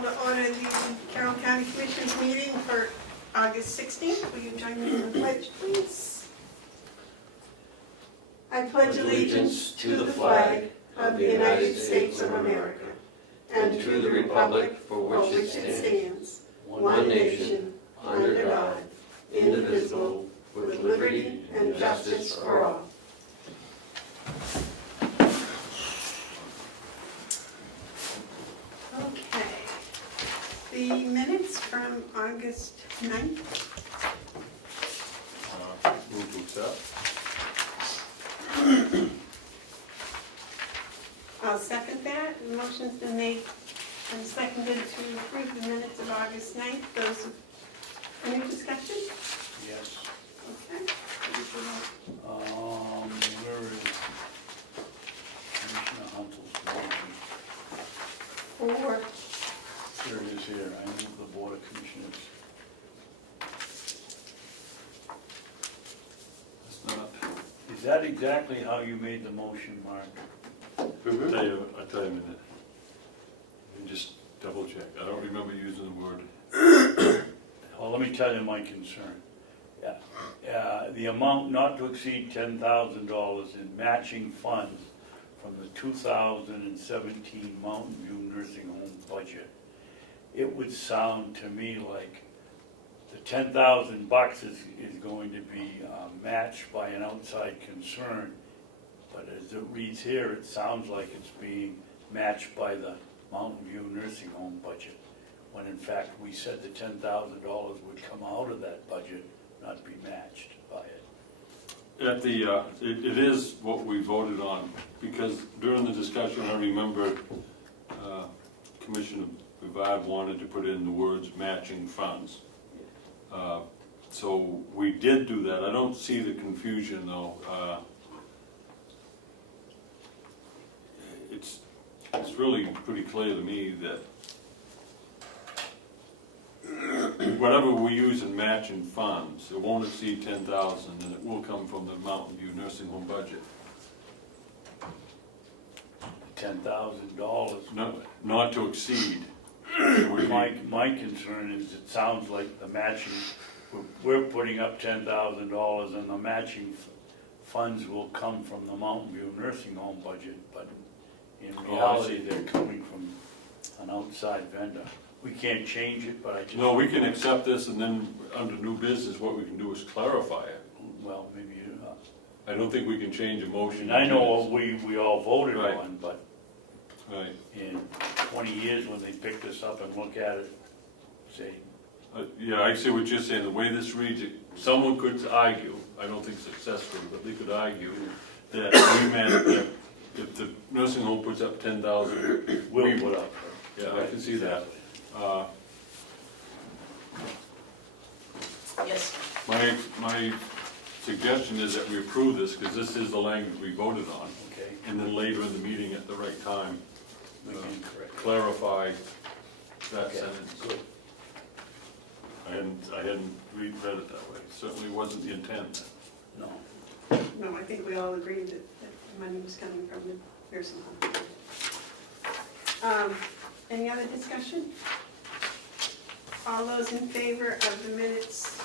call to order the Carroll County Commissioners meeting for August 16th. Will you join me in the pledge, please? I pledge allegiance to the flag of the United States of America and to the republic for which it stands, one nation, under God, indivisible, with liberty and justice for all. Okay. The minutes from August 9th. Move to accept. I'll second that. The motion's been made and seconded to approve the minutes of August 9th. Those, any discussion? Yes. Okay. Where is Commissioner Hounsell's motion? Four. Here it is here. I move the Board of Commissioners. It's not. Is that exactly how you made the motion, Mark? I'll tell you in a minute. And just double check. I don't remember using the word. Well, let me tell you my concern. The amount not to exceed $10,000 in matching funds from the 2017 Mountain View Nursing Home budget. It would sound to me like the $10,000 is going to be matched by an outside concern, but as it reads here, it sounds like it's being matched by the Mountain View Nursing Home budget, when in fact we said the $10,000 would come out of that budget, not be matched by it. At the, it is what we voted on, because during the discussion, I remember Commissioner Bevard wanted to put in the words matching funds. So we did do that. I don't see the confusion though. It's really pretty clear to me that whatever we use in matching funds, it won't exceed 10,000, and it will come from the Mountain View Nursing Home budget. $10,000. Not to exceed. My concern is it sounds like the matching, we're putting up $10,000 and the matching funds will come from the Mountain View Nursing Home budget, but in reality they're coming from an outside vendor. We can't change it, but I just... No, we can accept this, and then under new business, what we can do is clarify it. Well, maybe you... I don't think we can change a motion. And I know what we all voted Right. on, but Right. in 20 years when they pick this up and look at it, say, Yeah, I see what you're saying. The way this reads, someone could argue, I don't think successfully, but they could argue that we meant that if the nursing home puts up 10,000, we'll put up. Yeah, I can see that. Yes. My suggestion is that we approve this, because this is the language we voted on, Okay, and then later in the meeting at the right time, we can correct. clarify that Okay, sentence. good. I hadn't read it that way. Certainly wasn't the intent. No. No, I think we all agreed that the money was coming from the nursing home. Any other discussion? All those in favor of the minutes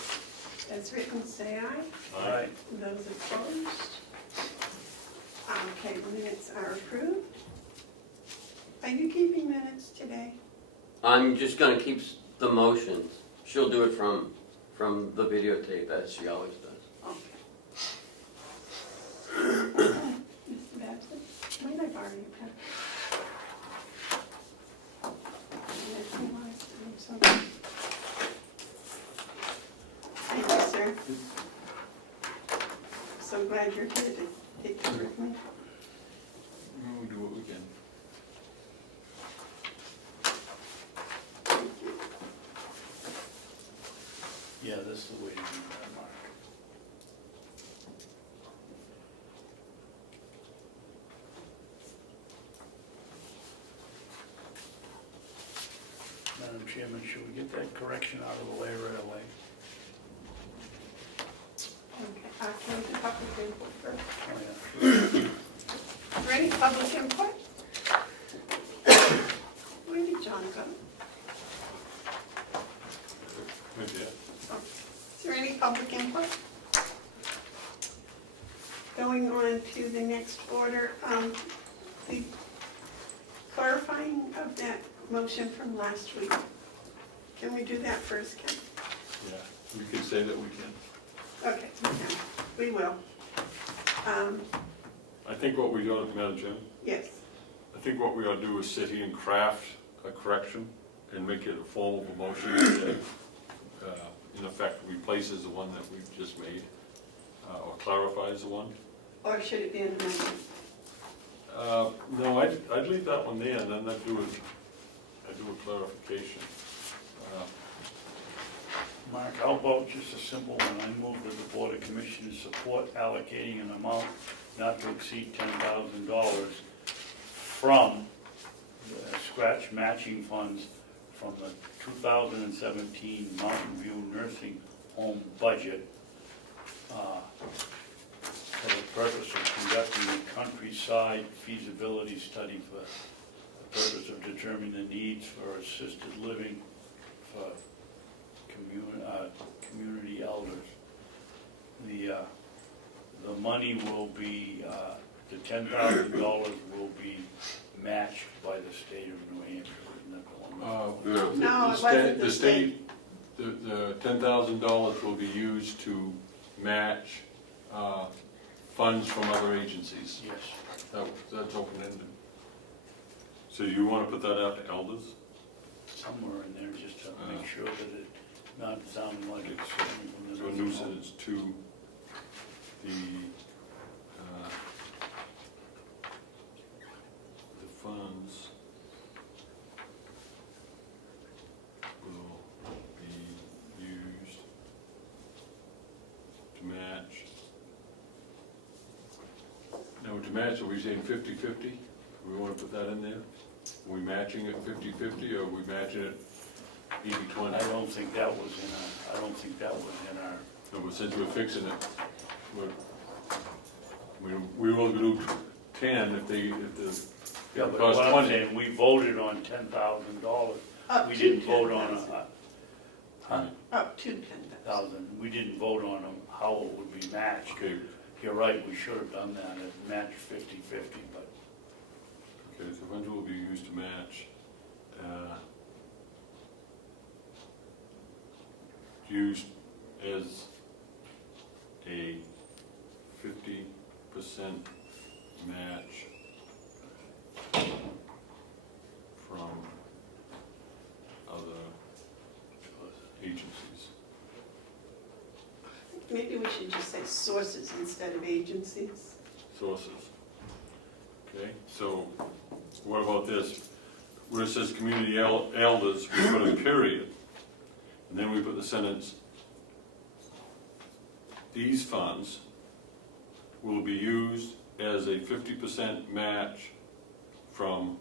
as written, say aye. All right. Those opposed? Okay, the minutes are approved. Are you keeping minutes today? I'm just gonna keep the motions. She'll do it from the videotape as she always does. Okay. Mr. Babson, might I borrow your pen? Thank you, sir. So glad you're here to take care of me. We'll do what we can. Thank you. Yeah, this is the way to do that, Mark. Madam Chairman, should we get that correction out of the way right away? Okay, can we do public input first? Oh, yeah. Is there any public input? Where did John go? Is there any public input? Going on to the next order, the clarifying of that motion from last week. Can we do that first, Ken? Yeah, we can say that we can. Okay, we can. We will. I think what we ought to, Madam Chairman, Yes, I think what we ought to do is sit here and craft a correction and make it a form of a motion that, in effect, replaces the one that we've just made, or clarifies the one. or should it be an amendment? No, I'd leave that one there, and then I'd do a clarification. Mark, how about just a simple one? I move that the Board of Commissioners support allocating an amount not to exceed $10,000 from the scratch matching funds from the 2017 Mountain View Nursing Home budget for the purpose of conducting a countryside feasibility study for the purpose of determining the needs for assisted living for community elders. The money will be, the $10,000 will be matched by the state of New Hampshire, isn't that the one? No. No, it wasn't the state. The $10,000 will be used to match funds from other agencies. Yes, That's open-ended. So you want to put that out to elders? somewhere in there, just to make sure that it not sounding like it's coming from the. So a nuisance to the funds will be used to match. Now, to match, are we saying 50-50? We want to put that in there? Are we matching it 50-50, or are we matching it 80-20? I don't think that was in our, No, but since we're fixing it, we will do 10 if the yeah, but cost what I'm 20. saying, we voted on $10,000. Up We to didn't vote on 10,000. huh? Up to 10,000. We didn't vote on how it would be matched. Okay, You're right, we should have done that, and matched 50-50, but okay, so funds will be used to match. Used as a 50% match from other agencies. Maybe we should just say sources instead of agencies. Sources. Okay, so what about this? Where it says community elders, we put a period, and then we put the sentence, these funds will be used as a 50% match from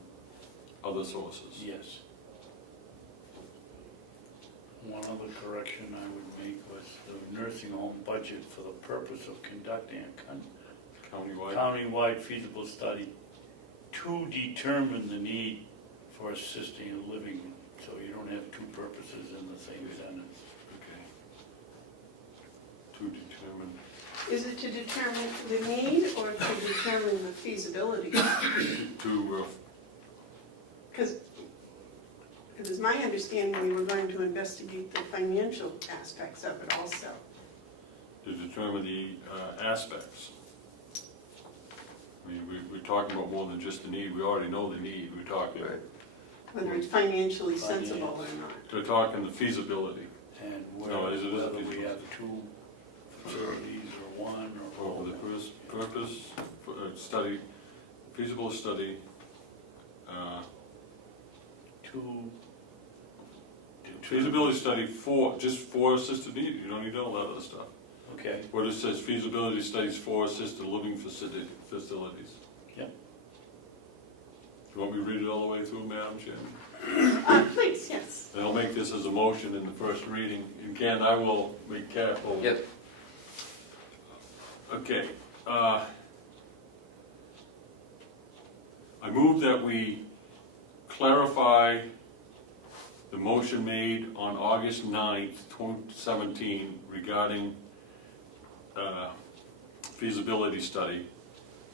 other sources. yes. One other correction I would make was the nursing home budget for the purpose of conducting a Countywide. countywide feasible study to determine the need for assisting living, so you don't have two purposes in the same sentence. Okay. To determine, Is it to determine the need or to determine the feasibility? to, Because it was my understanding we were going to investigate the financial aspects of it also. to determine the aspects. I mean, we're talking about more than just the need, we already know the need, we're talking, Right. Whether it's financially sensible or not. we're talking the feasibility. And No, it is a whether feasible. we have two facilities or one or. For the purpose, for a study, feasible study, Two. feasibility study just for assisted need, you don't need all that other stuff. Okay, Where it says feasibility studies for assisted living facilities. Yep. You want me to read it all the way through, Madam Chairman? Please, yes. And I'll make this as a motion in the first reading. And Ken, I will make careful. Yep. Okay. I move that we clarify the motion made on August 9th, 2017 regarding feasibility study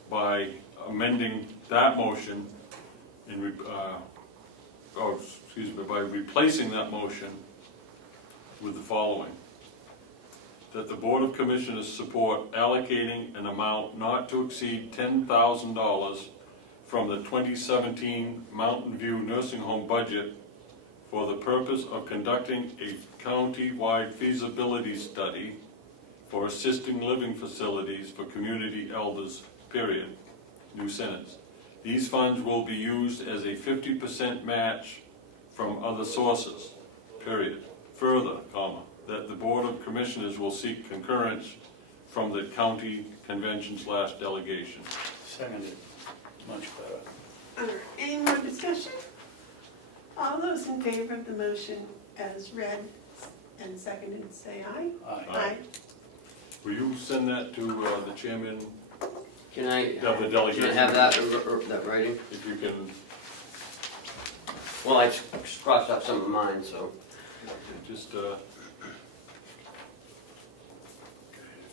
by amending that motion and, by replacing that motion with the following. That the Board of Commissioners support allocating an amount not to exceed $10,000 from the 2017 Mountain View Nursing Home budget for the purpose of conducting a county-wide feasibility study for assisting living facilities for community elders, period. New sentence. These funds will be used as a 50% match from other sources, period. Further, comma, that the Board of Commissioners will seek concurrence from the county convention/delegation. Seconded. Much better. All right, any more discussion? All those in favor of the motion as read and seconded, say aye. Aye. Will you send that to the chairman Can I, of the delegation? can I have that, that writing? If you can, Well, I crossed off some of mine, so. just, I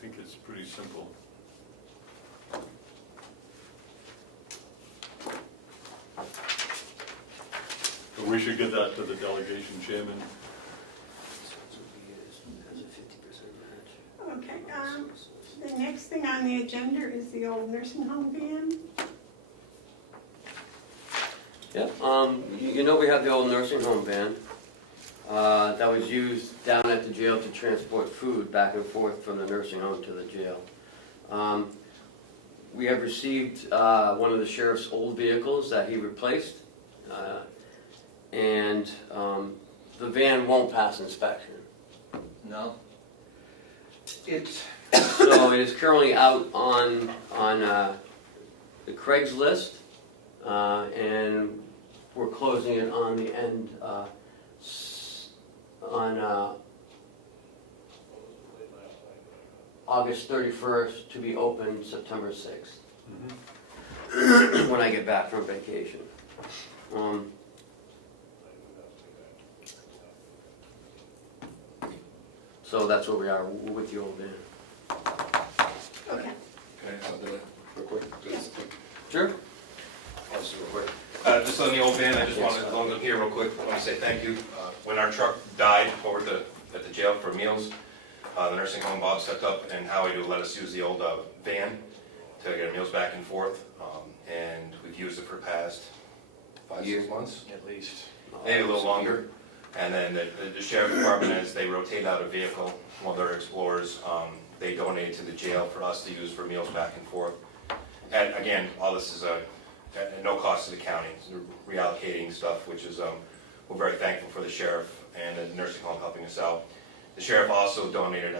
think it's pretty simple. But we should get that to the delegation chairman. Okay, the next thing on the agenda is the old nursing home van. Yeah, you know we have the old nursing home van that was used down at the jail to transport food back and forth from the nursing home to the jail. We have received one of the sheriff's old vehicles that he replaced, and the van won't pass inspection. No. It's, So it is currently out on the Craigslist, and we're closing it on the end on August 31st to be open September 6th, when I get back from vacation. So that's where we are with the old van. Okay. can I have something real quick? Just Sure. real quick. Just on the old van, I just wanted, as long as I'm here real quick, I want to say thank you. When our truck died over at the jail for meals, the nursing home, Bob stepped up and Howie let us use the old van to get our meals back and forth. And we've used it for the past 5-6 months. At least. Maybe a little longer. And then the sheriff department, as they rotate out a vehicle, one of their Explorers, they donate to the jail for us to use for meals back and forth. And again, all this is at no cost to the county. It's reallocating stuff, which is, we're very thankful for the sheriff and the nursing home helping us out. The sheriff also donated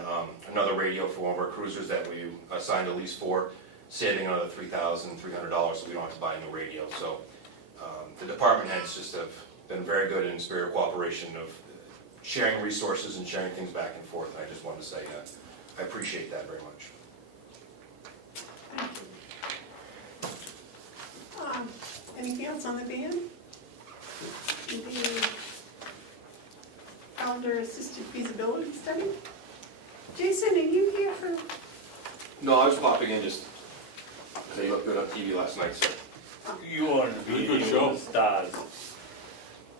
another radio for one of our cruisers that we assigned a lease for, saving another $3,300 so we don't have to buy a new radio. So the department heads just have been very good in spirit of cooperation of sharing resources and sharing things back and forth. And I just wanted to say I appreciate that very much. Thank you. Anything else on the van? The elder assisted feasibility study? Jason, are you here for? No, I was popping in just because I looked good on TV last night, so. You wanted to be in here with the stars.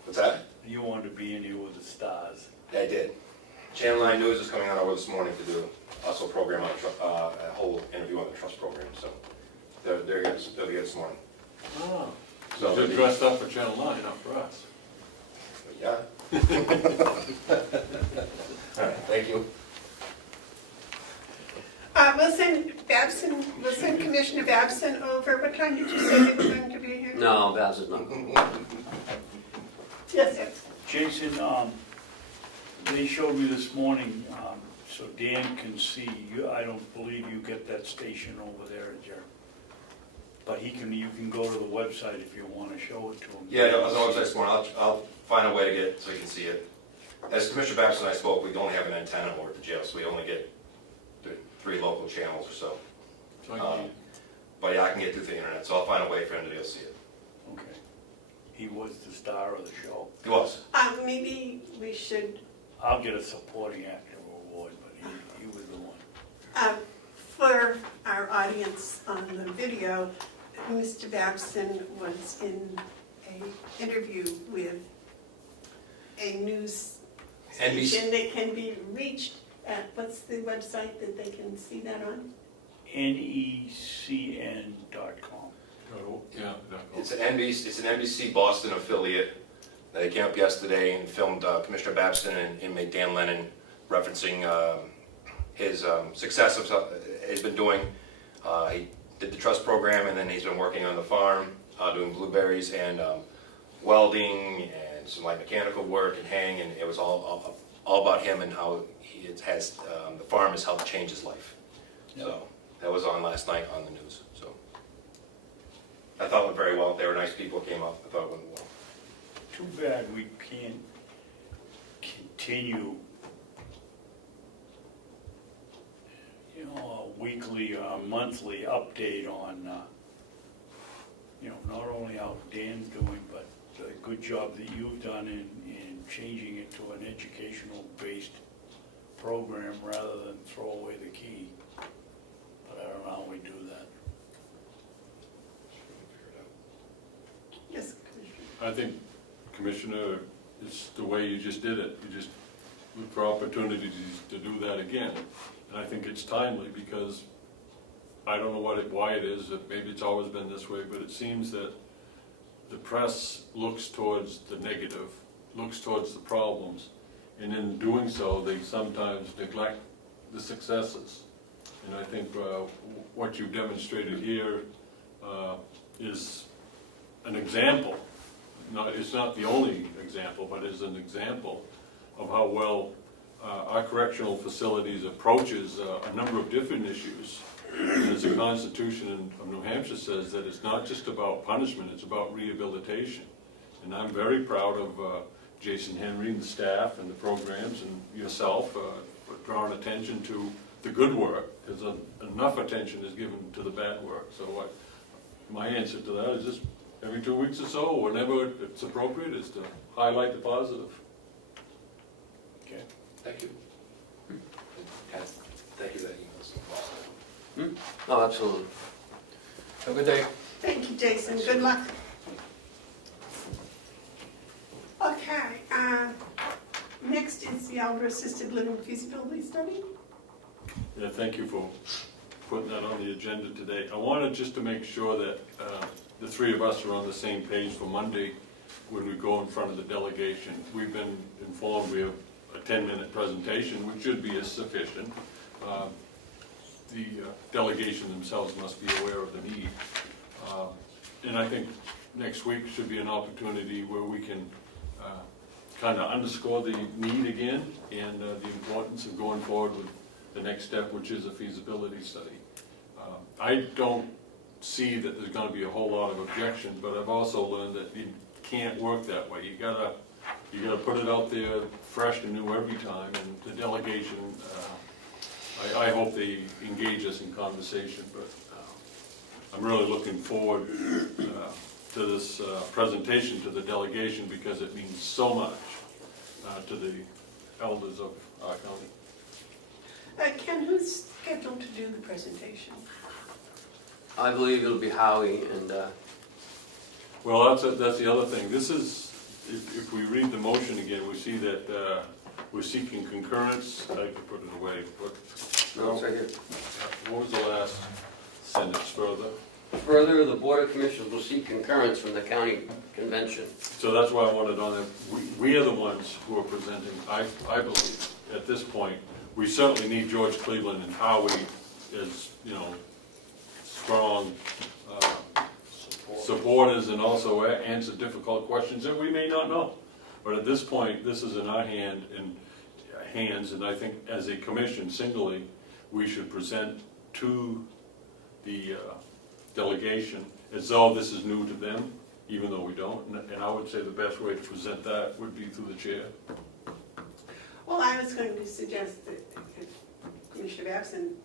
What's that? You wanted to be in here with the stars. Yeah, I did. Channel 9 News is coming on over this morning to do also a program on a whole interview on the trust program, so they'll be here this morning. Oh. So So they're dressed up for Channel 9, not for us. Yeah. All right, thank you. We'll send Commissioner Babson over. What time did you say they were going to be here? No, Babs is not. Yes, yes. Jason, they showed me this morning, so Dan can see, I don't believe you get that station over there, Jerry. But you can go to the website if you want to show it to him. Yeah, I was on the website this morning. I'll find a way to get it so you can see it. As Commissioner Babson and I spoke, we only have an antenna over at the jail, so we only get 3 local channels or so. So But yeah, I can get through the internet, so I'll find a way for him to be able to see it. Okay. He was the star of the show. He was. Maybe we should, I'll get a supporting actor award, but he was the one. for our audience on the video, Mr. Babson was in an interview with a news NBC. station that can be reached at, what's the website that they can see that on? NECN.com. Oh, yeah, It's an NBC Boston affiliate. They came up yesterday and filmed Commissioner Babson and inmate Dan Lennon referencing his success of he's been doing. He did the trust program, and then he's been working on the farm, doing blueberries and welding and some light mechanical work and hang, and it was all about him and how he has the farm has helped change his life. So that was on last night on the news. So I thought it went very well. They were nice people, came up. I thought it went well. Too bad we can't continue, you know, a weekly or monthly update on, you know, not only how Dan's doing, but the good job that you've done in changing it to an educational-based program rather than throw away the key. But I don't know how we do that. Yes, Commissioner. I think, Commissioner, it's the way you just did it. You just look for opportunities to do that again. And I think it's timely because I don't know why it is, that maybe it's always been this way, but it seems that the press looks towards the negative, looks towards the problems, and in doing so, they sometimes neglect the successes. And I think what you've demonstrated here is an example. It's not the only example, but is an example of how well our correctional facilities approaches a number of different issues. And as the Constitution of New Hampshire says, that it's not just about punishment, it's about rehabilitation. And I'm very proud of Jason Henry and the staff and the programs and yourself for drawing attention to the good work, because enough attention is given to the bad work. So my answer to that is just every 2 weeks or so, whenever it's appropriate, is to highlight the positive. Okay. Thank you. Thank you that email. Oh, absolutely. Have a good day. Thank you, Jason. Good luck. Okay, next is the Elder Assisted Living Feasibility Study. Yeah, thank you for putting that on the agenda today. I wanted just to make sure that the three of us are on the same page for Monday when we go in front of the delegation. We've been informed we have a 10-minute presentation, which should be sufficient. The delegation themselves must be aware of the need. And I think next week should be an opportunity where we can kind of underscore the need again and the importance of going forward with the next step, which is a feasibility study. I don't see that there's going to be a whole lot of objection, but I've also learned that you can't work that way. You gotta put it out there fresh and new every time, and the delegation, I hope they engage us in conversation, but I'm really looking forward to this presentation to the delegation because it means so much to the elders of our county. Ken, who's scheduled to do the presentation? I believe it'll be Howie and, Well, that's the other thing. This is, if we read the motion again, we see that we're seeking concurrence. I could put it away, but no, it's right here. what was the last sentence further? Further, the Board of Commissioners will seek concurrence from the county convention. So that's why I wanted on it. We are the ones who are presenting, I believe, at this point. We certainly need George Cleveland and Howie as, you know, strong supporters and also answer difficult questions that we may not know. But at this point, this is in our hands, and I think as a commission singly, we should present to the delegation as though this is new to them, even though we don't. And I would say the best way to present that would be through the chair. Well, I was going to suggest that if Commissioner Babson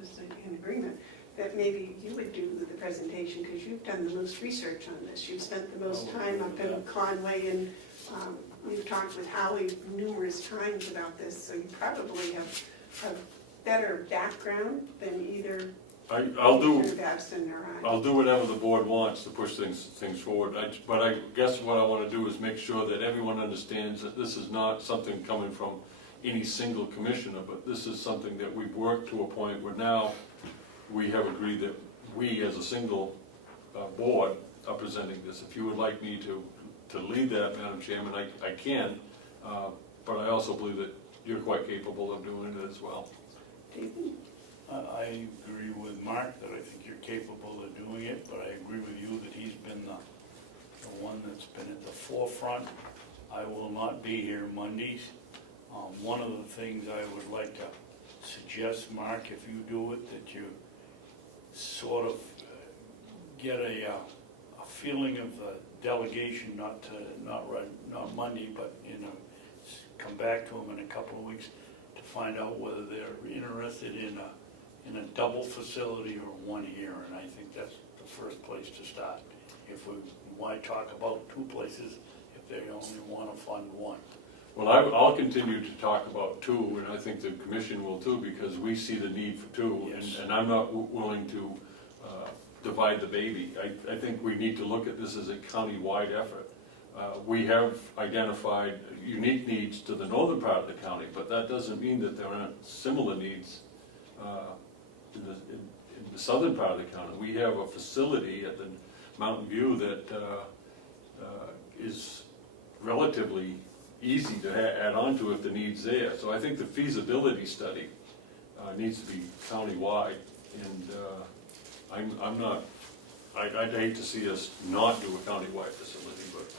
was in agreement, that maybe you would do the presentation, because you've done the most research on this. You've spent the most time up in Conway, and you've talked with Howie numerous times about this, so you probably have a better background than either I'll Commissioner Babson or I. I'll do whatever the board wants to push things forward. But I guess what I want to do is make sure that everyone understands that this is not something coming from any single commissioner, but this is something that we've worked to a point where now we have agreed that we, as a single board, are presenting this. If you would like me to lead that, Madam Chairman, I can, but I also believe that you're quite capable of doing it as well. David? I agree with Mark that I think you're capable of doing it, but I agree with you that he's been the one that's been at the forefront. I will not be here Mondays. One of the things I would like to suggest, Mark, if you do it, that you sort of get a feeling of the delegation, not Monday, but come back to them in a couple of weeks to find out whether they're interested in a double facility or one here, and I think that's the first place to start. If we want to talk about two places, if they only want to fund one. Well, I'll continue to talk about two, and I think the commission will too, because we see the need for two, Yes. and I'm not willing to divide the baby. I think we need to look at this as a county-wide effort. We have identified unique needs to the northern part of the county, but that doesn't mean that there aren't similar needs in the southern part of the county. We have a facility at the Mountain View that is relatively easy to add on to if the need's there. So I think the feasibility study needs to be county-wide, and I'd hate to see us not do a county-wide facility, but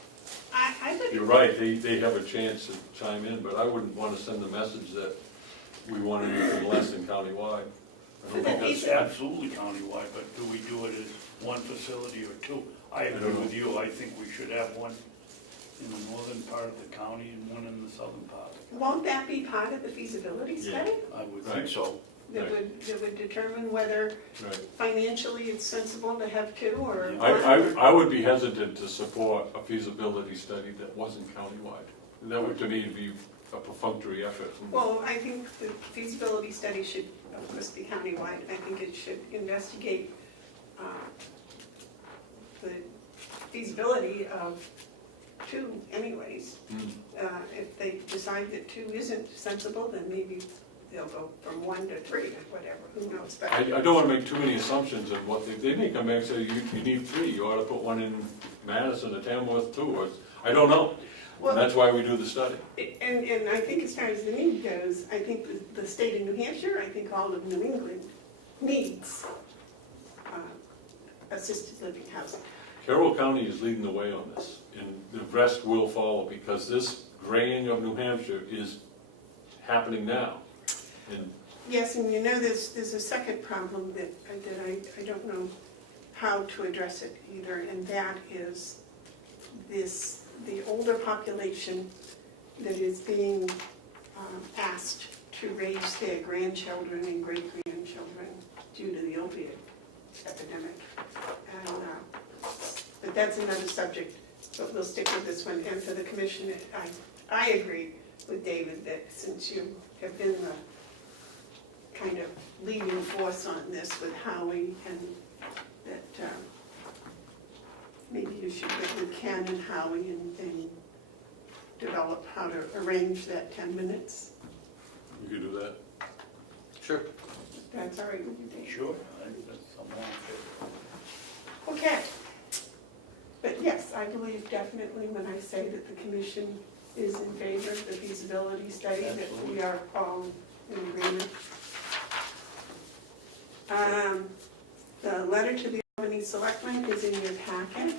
I would. you're right, they have a chance to chime in, but I wouldn't want to send the message that we want anything less than county-wide. I don't think It's that's, absolutely countywide, but do we do it as one facility or two? I agree with you, I think we should have one in the northern part of the county and one in the southern part. Won't that be part of the feasibility study? I would Right. think so. That would determine whether right. financially it's sensible to have two or one? I would be hesitant to support a feasibility study that wasn't countywide. That would, to me, be a perfunctory effort. Well, I think the feasibility study should, of course, be countywide. I think it should investigate the feasibility of two anyways. If they decide that two isn't sensible, then maybe they'll go from 1 to 3 or whatever, who knows? But I don't want to make too many assumptions of what they may come back and say, you need 3, you ought to put one in Madison or Tamworth too, or, I don't know. And that's why we do the study. And I think as far as the need goes, I think the state of New Hampshire, I think all of New England needs assisted living housing. Carroll County is leading the way on this, and the rest will follow, because this graying of New Hampshire is happening now. And Yes, and you know, there's a second problem that I don't know how to address it either, and that is the older population that is being asked to raise their grandchildren and great-grandchildren due to the opiate epidemic. And, but that's another subject, but we'll stick with this one. And for the commission, I agree with David that since you have been the kind of leading force on this with Howie, and that maybe you should get with Ken and Howie and develop how to arrange that 10 minutes. you could do that. Sure. That's all right with you, Dave? Sure, I think that's something I Okay. But yes, I believe definitely when I say that the commission is in favor of the feasibility study, that we are all in agreement. The letter to the Albany Selectmen is in your packet.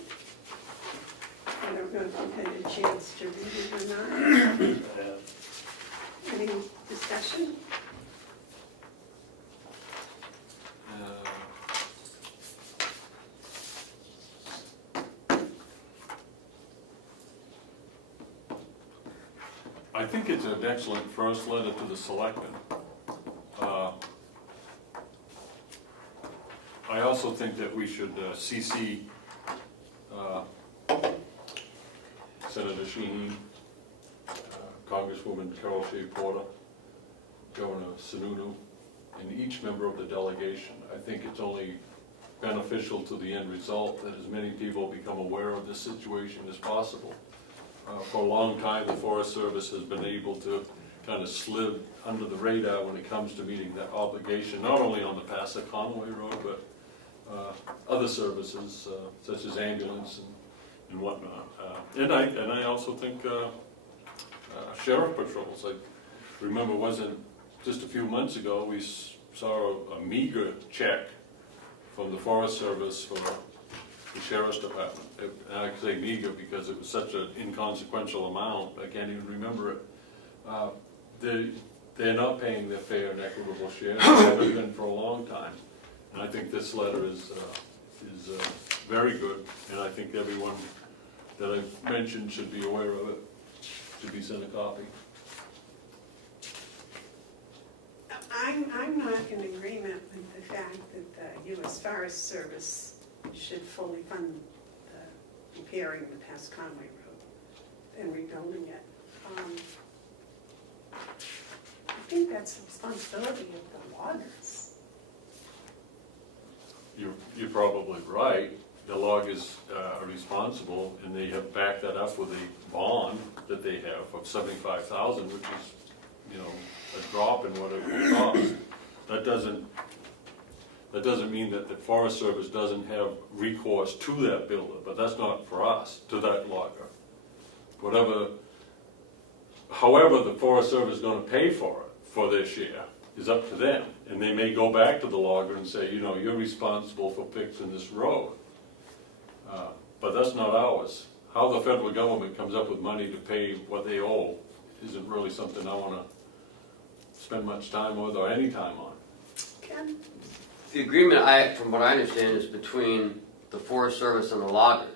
I don't know if you've had a chance to read it or not. should. Any discussion? I think it's an excellent first letter to the selectmen. also think that we should CC Senator Shaheen, Congresswoman Carroll Porter, Governor Sununu, and each member of the delegation. I think it's only beneficial to the end result that as many people become aware of this situation as possible. For a long time, the Forest Service has been able to kind of slid under the radar when it comes to meeting that obligation, not only on the Passaic Conway Road, but other services such as ambulance and whatnot. And I also think sheriff patrols. I remember wasn't just a few months ago we saw a meager check from the Forest Service for the Sheriff's Department. I say meager because it was such an inconsequential amount, I can't even remember it. They're not paying their fair and equitable share. They haven't been for a long time. And I think this letter is very good, and I think everyone that I've mentioned should be aware of it, should be sent a copy. I'm not in agreement with the fact that the U.S. Forest Service should fully fund repairing the Pass Conway Road and rebuilding it. I think that's the responsibility of the loggers. You're probably right. The loggers are responsible, and they have backed that up with a bond that they have of $75,000, which is, a drop in what it will cost. That doesn't mean that the Forest Service doesn't have recourse to that builder, but that's not for us, to that logger. However the Forest Service is going to pay for it, for their share, is up to them. And they may go back to the logger and say, you're responsible for fixing this road. But that's not ours. How the federal government comes up with money to pay what they owe isn't really something I want to spend much time with or any time on. Ken? The agreement, from what I understand, is between the Forest Service and the loggers.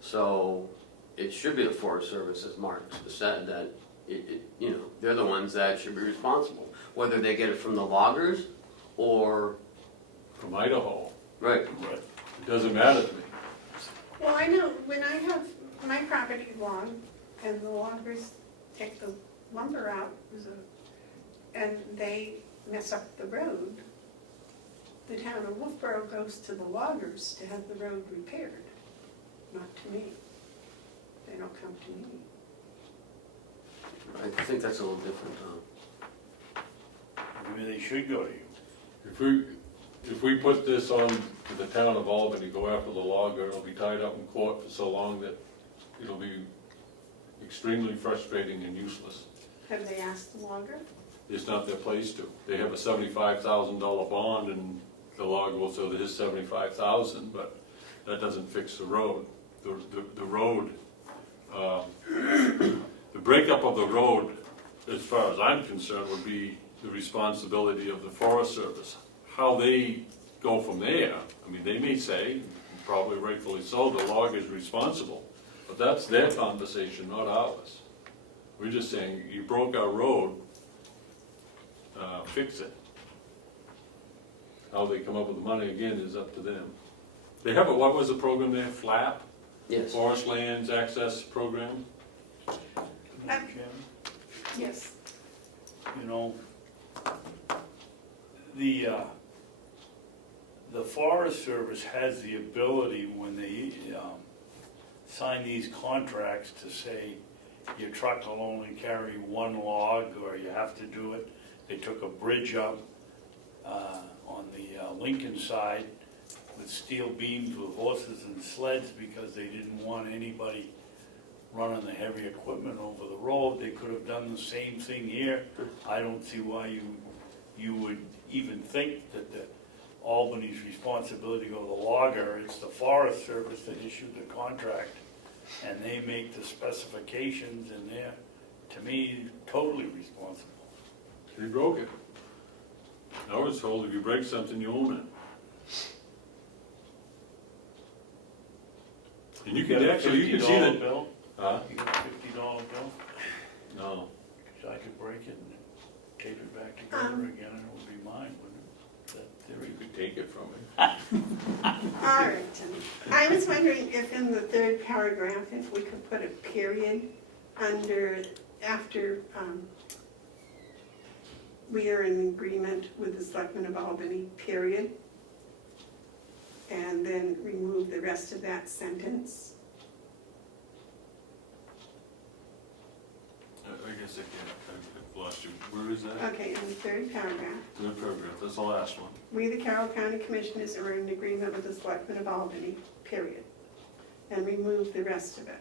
So it should be the Forest Service, as Mark said, that they're the ones that should be responsible, whether they get it from the loggers or From Idaho. right. It doesn't matter to me. Well, I know when I have my property lawn and the loggers take the lumber out and they mess up the road, the town of Wolfboro goes to the loggers to have the road repaired, not to me. They don't come to me. I think that's a little different. Maybe they should go to you. If we put this on to the town of Albany, go after the logger, it'll be tied up in court for so long that it'll be extremely frustrating and useless. Have they asked the logger? It's not their place to. They have a $75,000 bond, and the logger will say that is $75,000, but that doesn't fix the road. The road, the breakup of the road, as far as I'm concerned, would be the responsibility of the Forest Service. How they go from there, I mean, they may say, probably rightfully so, the logger's responsible, but that's their conversation, not ours. We're just saying, you broke our road, fix it. How they come up with the money, again, is up to them. They have what was the program there, FLAP? Yes. Forest Lands Access Program? Jim, Yes. The Forest Service has the ability when they sign these contracts to say your truck will only carry one log, or you have to do it. They took a bridge up on the Lincoln side with steel beams with horses and sleds because they didn't want anybody running the heavy equipment over the road. They could have done the same thing here. I don't see why you would even think that Albany's responsibility to go to the logger. It's the Forest Service that issued the contract, and they make the specifications, and they're, to me, totally responsible. They broke it. I was told if you break something, you own it. And you can actually, you can see that. Bill? Huh? You got a $50 bill? No. So I could break it and tape it back together again, and it would be mine, wouldn't it? You could take it from me. All right, I was wondering if in the third paragraph, if we could put a period after we are in agreement with the Selectmen of Albany, period. And then remove the rest of that sentence. I guess I've lost you. Where is that? Okay, in the third paragraph, Third paragraph, that's the last one. we, the Carroll County Commissioners, are in agreement with the Selectmen of Albany, period. And remove the rest of it.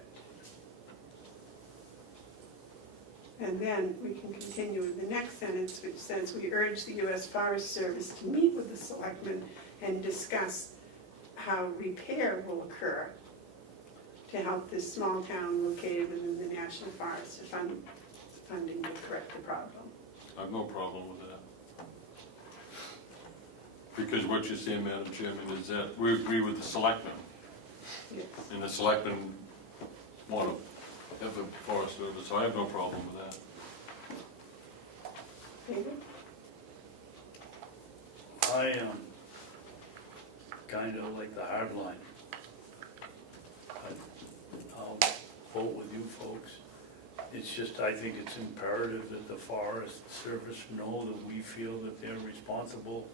And then we can continue with the next sentence, which says, we urge the U.S. Forest Service to meet with the Selectmen and discuss how repair will occur to help this small town located within the National Forest. If funding will correct the problem. I have no problem with that. Because what you're saying, Madam Chairman, is that we agree with the selectmen, Yes. and the selectmen want to have a forest service, so I have no problem with that. David? I kind of like the hard line. I'll vote with you folks. It's just, I think it's imperative that the Forest Service know that we feel that they're responsible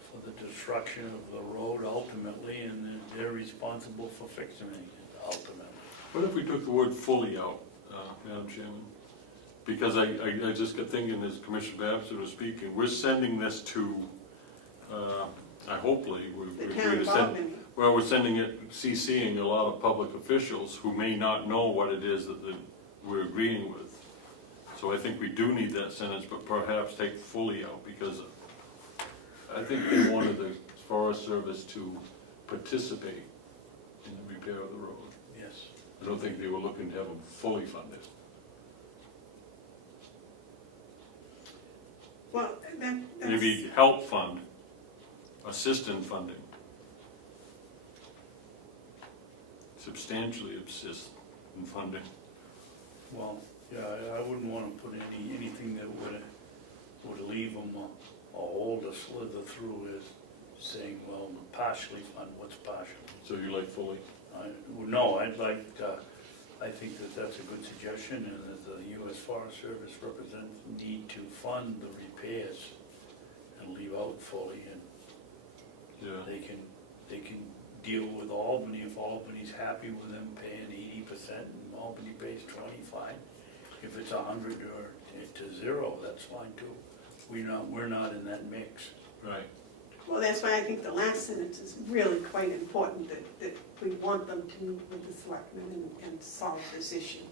for the destruction of the road ultimately, and that they're responsible for fixing it ultimately. What if we took the word fully out, Madam Chairman? Because I just got thinking, as Commissioner Babson was speaking, we're sending this to, hopefully, The we're town going of to send, Albany. well, we're sending it, CCing a lot of public officials who may not know what it is that we're agreeing with. So I think we do need that sentence, but perhaps take fully out, because I think they wanted the Forest Service to participate in the repair of the road. Yes. I don't think they were looking to have them fully funded. Well, that's... Maybe help fund, assistant funding. Substantially assist in funding. Well, yeah, I wouldn't want to put anything that would leave them a hole to slither through as saying, well, partially fund, what's partial? So you like fully? No, I'd like, I think that that's a good suggestion, and that the U.S. Forest Service representatives need to fund the repairs and leave out fully, and Yeah. they can deal with Albany if Albany's happy with them paying 80% and Albany pays 25. If it's 100 or to 0, that's fine too. We're not in that mix. Right. Well, that's why I think the last sentence is really quite important, that we want them to meet with the selectmen and solve this issue.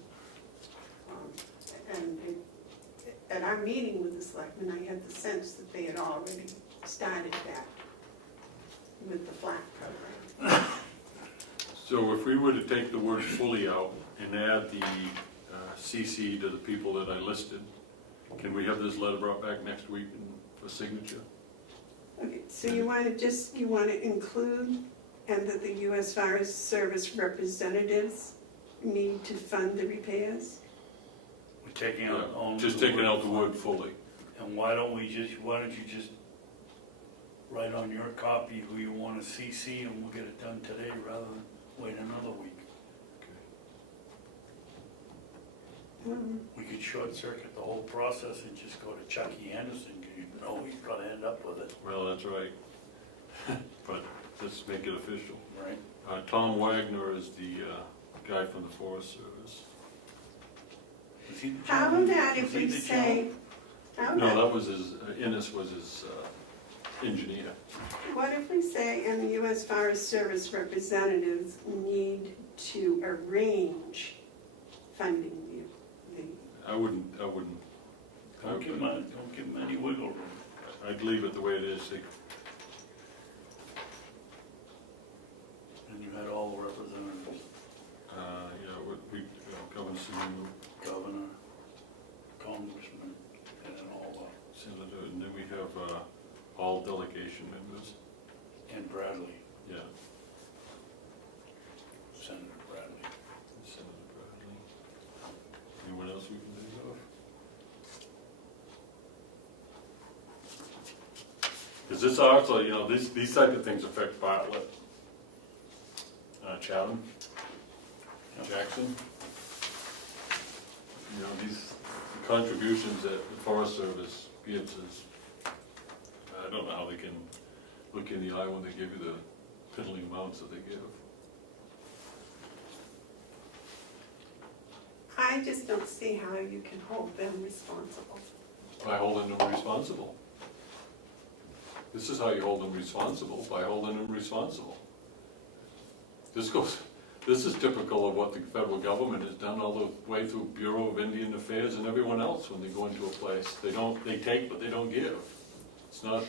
At our meeting with the selectmen, I had the sense that they had already started that with the flat program. So if we were to take the word fully out and add the CC to the people that I listed, can we have this letter brought back next week for signature? Okay, so you want to include, and that the U.S. Forest Service representatives need to fund the repairs? We're taking out only Just the taking word out the word fund. fully. And why don't you just write on your copy who you want to CC, and we'll get it done today rather than wait another week. We could short circuit the whole process and just go to Chucky Anderson, because you know he's gonna end up with it, Well, that's right. But let's make it official. right? Tom Wagner is the guy from the Forest Service. Was he the How gentleman? about if Was he we the say, how No, about, that was his, Innes was his engineer. what if we say, and the U.S. Forest Service representatives need to arrange funding the I wouldn't. Don't give him any wiggle room. I'd leave it the way it is. And you had all the representatives, Governor Sununu, governor, congressman, and all Senator, and then we have all delegation members. and Bradley, Yeah, Senator Bradley. Senator Bradley. Anyone else we can think of? Because Because this also, you know, these type of things affect Bartlett, Chatham, Jackson. You know, these contributions that the Forest Service gives is, I don't know how they can look in the eye when they give you the piddling amounts that they give. I just don't see how you can hold them responsible. By holding them responsible. This is how you hold them responsible, by holding them responsible. This is typical of what the federal government has done all the way through Bureau of Indian Affairs and everyone else when they go into a place. They take, but they don't give. It's not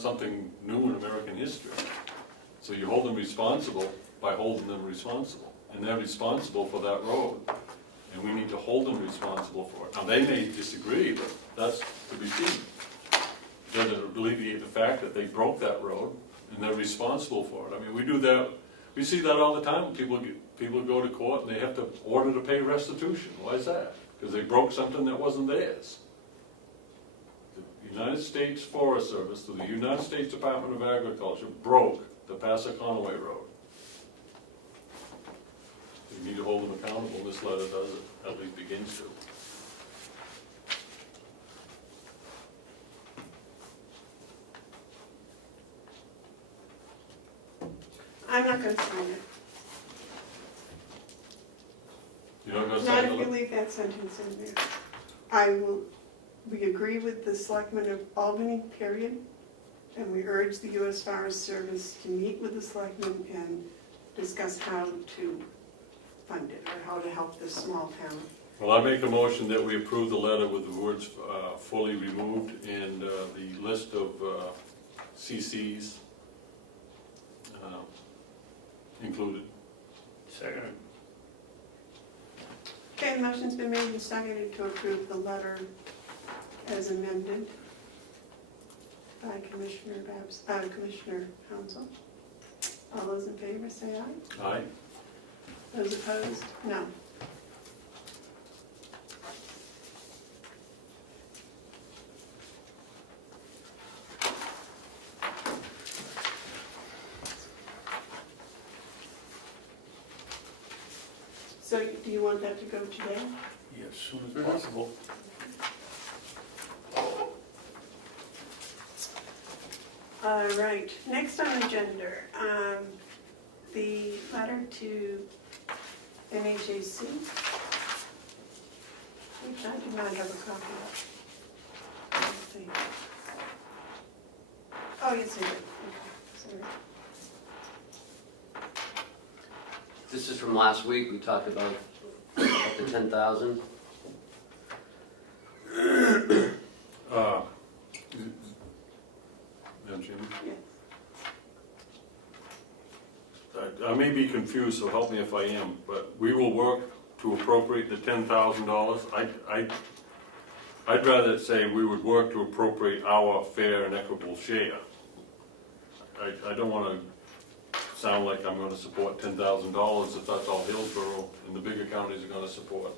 something new in American history. So you hold them responsible by holding them responsible. And they're responsible for that road. And we need to hold them responsible for it. Now, they may disagree, but that's to be seen. Does it alleviate the fact that they broke that road and they're responsible for it? I mean, we do that. We see that all the time. People go to court and they have to order to pay restitution. Why is that? Because they broke something that wasn't theirs. The United States Forest Service, through the United States Department of Agriculture, broke the Passaconaway Road. You need to hold them accountable. This letter does it, at least begins to. I'm not gonna sign it. You're not going to Not sign if the you letter? leave that sentence in there. We agree with the Selectmen of Albany, period, and we urge the U.S. Forest Service to meet with the Selectmen and discuss how to fund it, or how to help this small town. Well, I make a motion that we approve the letter with the words fully removed and the list of CCs included. Second. Okay, the motion's been made and seconded to approve the letter as amended by Commissioner Hounsell. All those in favor say aye. Aye. Those opposed, no. So do you want that to go today? Yes, as soon as possible. All right, next on the agenda, the letter to NHAC, which I do not have a copy of. Let's see. Oh, yes, I do. Okay, sorry. This is from last week, we talked about up to 10,000. Jim? Yes. I may be confused, so help me if I am, but we will work to appropriate the $10,000. I'd rather say we would work to appropriate our fair and equitable share. I don't want to sound like I'm going to support $10,000 if that's all Hillsborough and the bigger counties are going to support.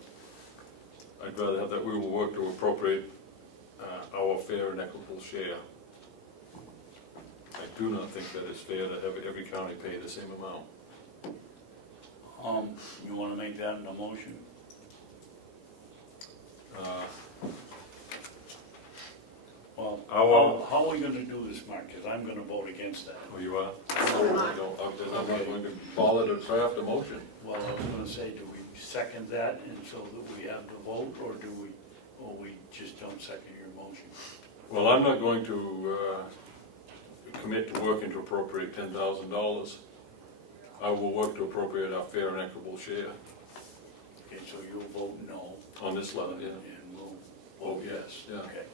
I'd rather have that we will work to appropriate our fair and equitable share. I do not think that it's fair to have every county pay the same amount. You want to make that in a motion? Well, how are we going to do this, Mark? Because I'm going to vote against that. Oh, you are? So am I. I'm not going to bother to draft a motion. Well, I was going to say, do we second that and so that we have the vote, or we just don't second your motion? Well, I'm not going to commit to working to appropriate $10,000. I will work to appropriate our fair and equitable share Okay, so you'll vote no, on this letter, yeah. and we'll Oh, vote yes, yeah. Okay.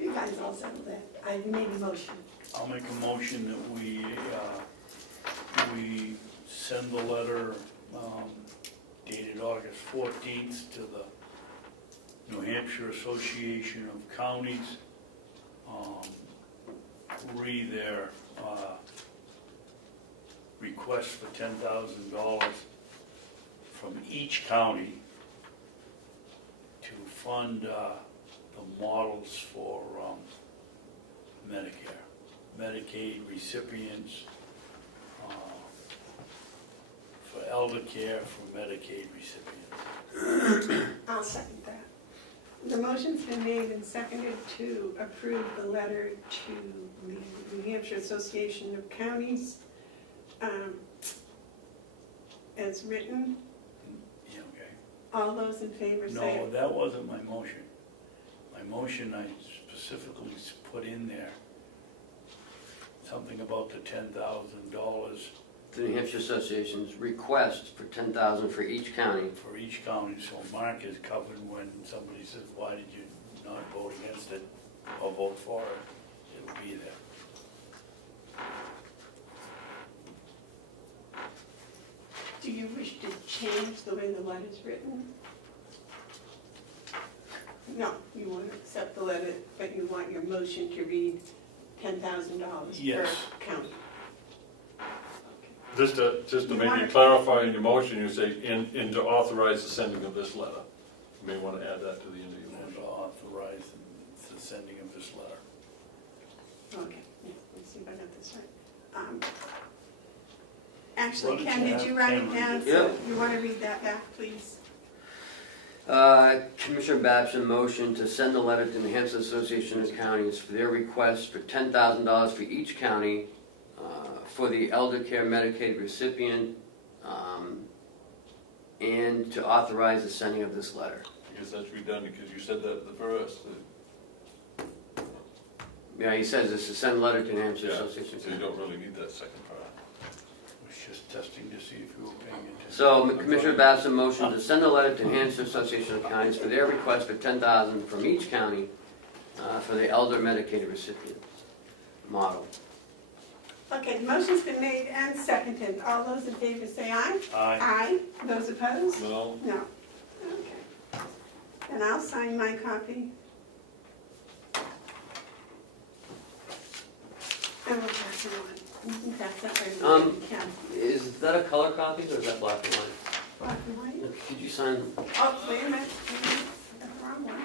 You guys all settle that. I made a motion. I'll make a motion that we send the letter dated August 14th to the New Hampshire Association of Counties, read their request for $10,000 from each county to fund the models for Medicare, Medicaid recipients, for elder care for Medicaid recipients. I'll second that. The motion's been made and seconded to approve the letter to the New Hampshire Association of Counties as written. Yeah, okay. All those in favor say No, that wasn't my motion. My motion, I specifically put in there something about the $10,000 The New Hampshire Association's request for $10,000 for each county. for each county, so Mark is covered when somebody says, why did you not vote against it or vote for it? It'll be there. Do you wish to change the way the letter's written? No, you want to accept the letter, but you want your motion to read $10,000 Yes. per county. Just to maybe clarify in your motion, you say, and to authorize the sending of this letter. You may want to add that to the end of your And motion. authorize the sending of this letter. Okay, yeah, let's see if I got this right. What Actually, did Ken, you did have? you write Ken, it down? read it. You want to read that back, please? Commissioner Babson motion to send the letter to the New Hampshire Association of Counties for their request for $10,000 for each county for the elder care Medicaid recipient, and to authorize the sending of this letter. I guess that's redundant because you said that at the first. Yeah, he says this is send a letter to New Hampshire Yeah, Association of so you Counties. don't really need that second part. I was just testing to see if you were paying attention. So Commissioner Babson motion to send a letter to New Hampshire Association of Counties for their request for $10,000 from each county for the elder Medicaid recipient model. Okay, the motion's been made and seconded. All those in favor say aye. Aye. Aye. Those opposed? No? No. Okay. And I'll sign my copy. And we'll pass it on. You can pass that right away. Um, You can. Is that a color copy or is that black and white? Black and white. Could you sign? Oh, wait a minute. I got the wrong one.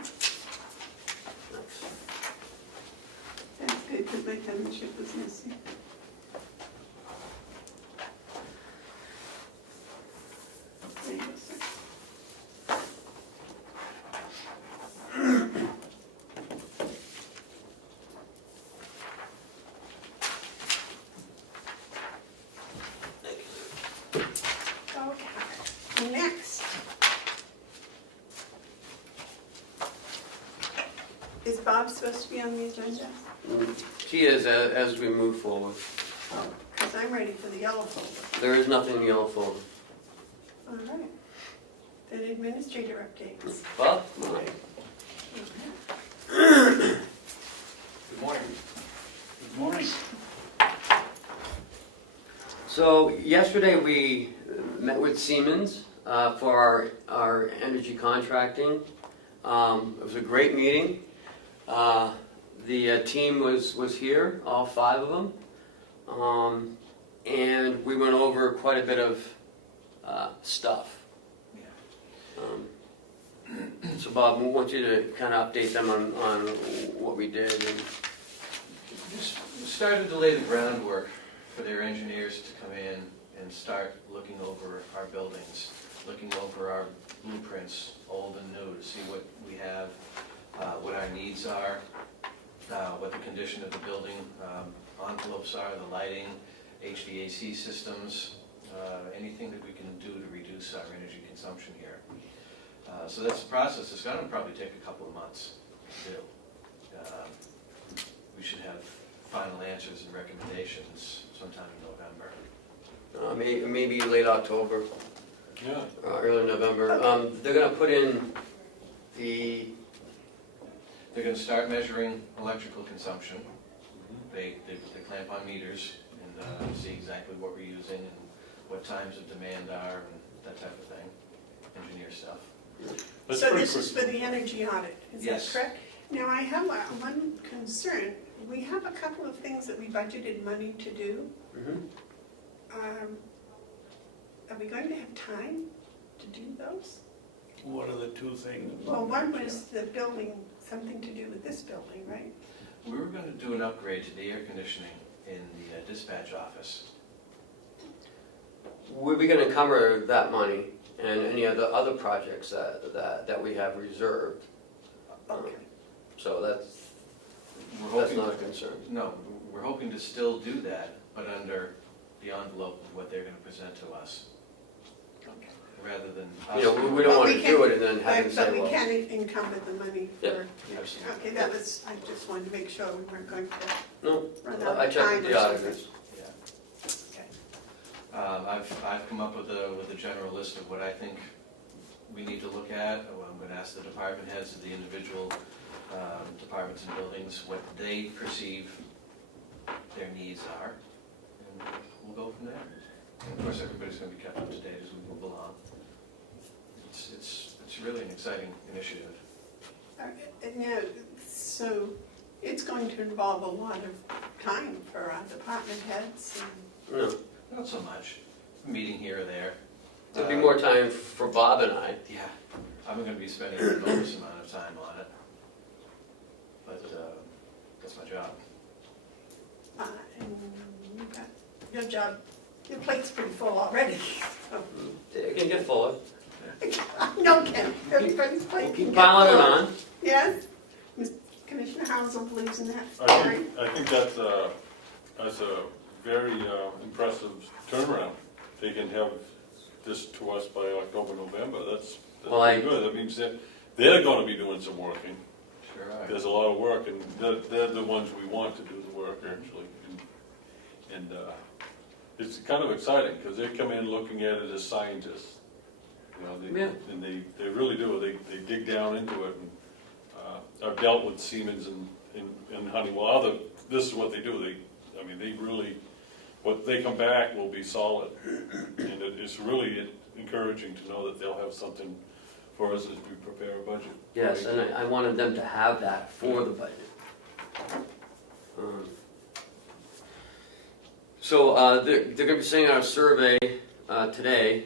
That's good, because my penmanship was missing. There you go, sir. Okay, next. Is Bob supposed to be on the agenda? She is as we move forward. Oh, because I'm ready for the yellow folder. There is nothing in the yellow folder. All right. Then administrator updates. Bob? Okay. Good morning. Good morning. So yesterday we met with Siemens for our energy contracting. It was a great meeting. The team was here, all 5 of them, and we went over quite a bit of stuff. So Bob, we want you to kind of update them on what we did. And Just started to lay the groundwork for their engineers to come in and start looking over our buildings, looking over our blueprints, old and new, to see what we have, what our needs are, what the condition of the building envelopes are, the lighting, HVAC systems, anything that we can do to reduce our energy consumption here. So that's the process. It's going to probably take a couple of months to do. We should have final answers and recommendations sometime in November. maybe late October, Yeah. early November. They're going to put in the They're going to start measuring electrical consumption. They clamp on meters and see exactly what we're using and what times of demand are and that type of thing, engineer stuff. That's So pretty this is quick. for the energy audit, is that Yes. correct? Now, I have one concern. We have a couple of things that we budgeted money to do. Are we going to have time to do those? What are the 2 things? Well, one was the building, something to do with this building, right? We were gonna do an upgrade to the air conditioning in the dispatch office. We're gonna encumber that money and any of the other projects that we have reserved. Okay. So that's We're not a hoping, concern. no, we're hoping to still do that, but under the envelope of what they're gonna present to us, Okay. rather than You know, us. we don't But wanna we do can- it and then have them But say, we well, can encumber the money Yeah. for, Absolutely. okay, that was, I just wanted to make sure we weren't going to no, run out I of checked time with or the something. auditors. I've come up with a general list of what I think we need to look at. I'm gonna ask the department heads of the individual departments and buildings what they perceive their needs are, and we'll go from there. And of course, everybody's gonna be kept up to date as we move along. It's really an exciting initiative. Yeah, so it's going to involve a lot of time for our department heads and No, Not so much, a meeting here or there. there'll be more time for Bob and I. Yeah, I'm gonna be spending an enormous amount of time on it. But that's my job. and you've got your job, your plate's pretty full already. So, It can get fuller. no, Ken, everybody's plate We'll can keep get piling it full. on. Yes? Commissioner Hounsell believes in that. I think that's a very impressive turnaround. They can have this to us by October, November, that's Well, pretty good. That means that they're gonna be doing some working. Sure are. There's a lot of work, and they're the ones we want to do the work, actually. And it's kind of exciting, because they come in looking at it as scientists. You know, Yeah. and they really do, they dig down into it. And I've dealt with Siemens and Honeywell, this is what they do, they really, what they come back will be solid. And it's really encouraging to know that they'll have something for us as we prepare a budget. Yes, and I wanted them to have that for the budget. So they're gonna be sending out a survey today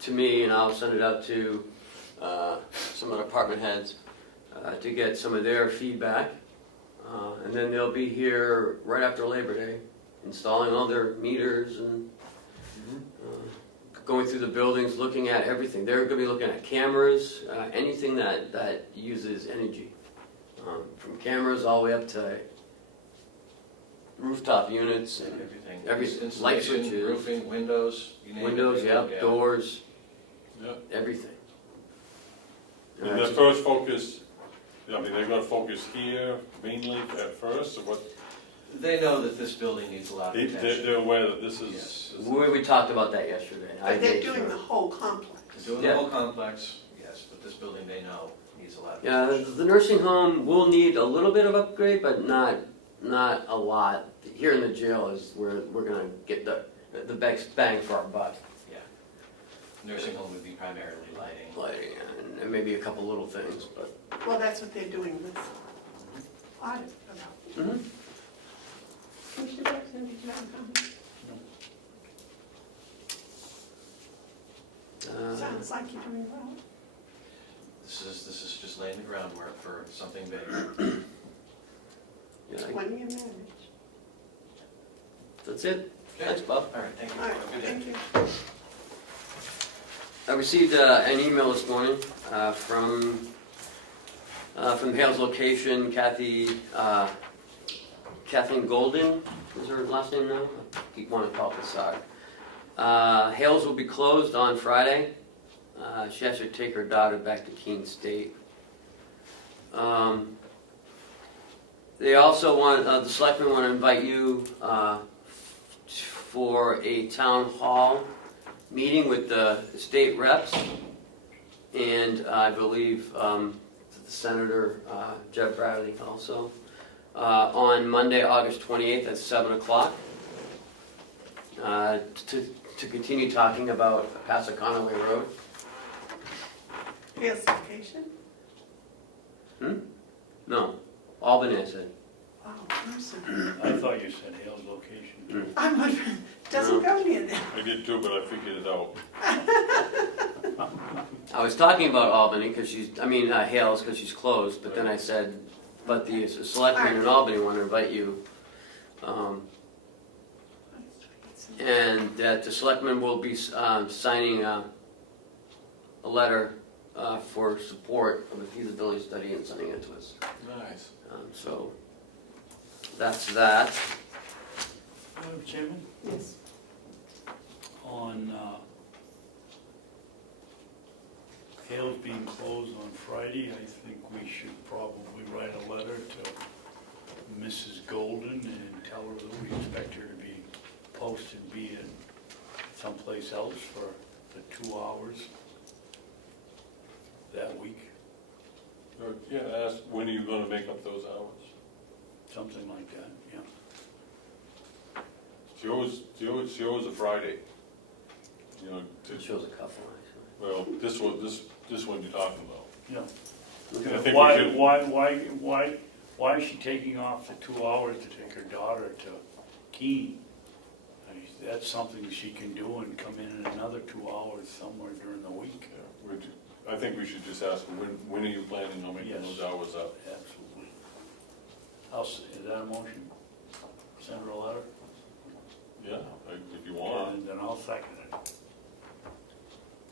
to me, and I'll send it out to some of the department heads to get some of their feedback. And then they'll be here right after Labor Day, installing all their meters and going through the buildings, looking at everything. They're gonna be looking at cameras, anything that uses energy. From cameras all the way up to rooftop units and Everything. everything. Light Installation, switches, roofing, windows, you name it. windows, they yeah, look at. doors, Yeah. everything. And their first focus, they're gonna focus here mainly at first, or what? They know that this building needs a lot of attention. They're aware that this Yes. is, We talked about that yesterday. I But they're made doing sure. the whole complex. They're doing Yeah. the whole complex, yes, but this building they know needs a lot of Yeah, attention. the nursing home will need a little bit of upgrade, but not a lot. Here in the jail is where we're gonna get the best bang for our buck. Nursing home would be primarily lighting. Lighting and maybe a couple little things, but. Well, that's what they're doing this audit about. Mhm. Commissioner Babson, did you have a comment? Sounds like you're doing well. This is just laying the groundwork for something big. Yeah, 20-year marriage. that's it. Thanks, Bob. All right, thank you. All right, Have a good day. thank you. I received an email this morning from Hale's location, Kathleen Golden, is her last name now? I keep wanting to call it Bevard. Hale's will be closed on Friday. She has to take her daughter back to Keene State. They also want, the selectmen want to invite you for a town hall meeting with the state reps, and I believe the Senator Jeb Bradley also, on Monday, August 28th at 7 o'clock, to continue talking about Passaconaway Road. Here's location. No, Albany, I said. Wow, Person. I thought you said Hale's location. I'm wondering, doesn't go near there. I did too, but I figured it out. I was talking about Albany because Hale's because she's closed, but then I said but the selectmen in Albany want to invite you. And that the selectmen will be signing a letter for support of the feasibility study and sending it to us. Nice. So that's that. Madam Chairman, Yes. on Hales being closed on Friday, I think we should probably write a letter to Mrs. Golden and tell her that we expect her to be posted, be in someplace else for the 2 hours that week, Yeah, ask, when are you gonna make up those hours? something like that, yeah. She always a Friday. You know, It shows a couple, actually. well, this one you're talking about. Yeah. I think we should- Why is she taking off the 2 hours to take her daughter to Keene? I mean, that's something she can do and come in another 2 hours somewhere during the week. I think we should just ask, when are you planning on making Yes. those hours up? Absolutely. Is that a motion? Send her a letter? Yeah, if you want, And then I'll second it.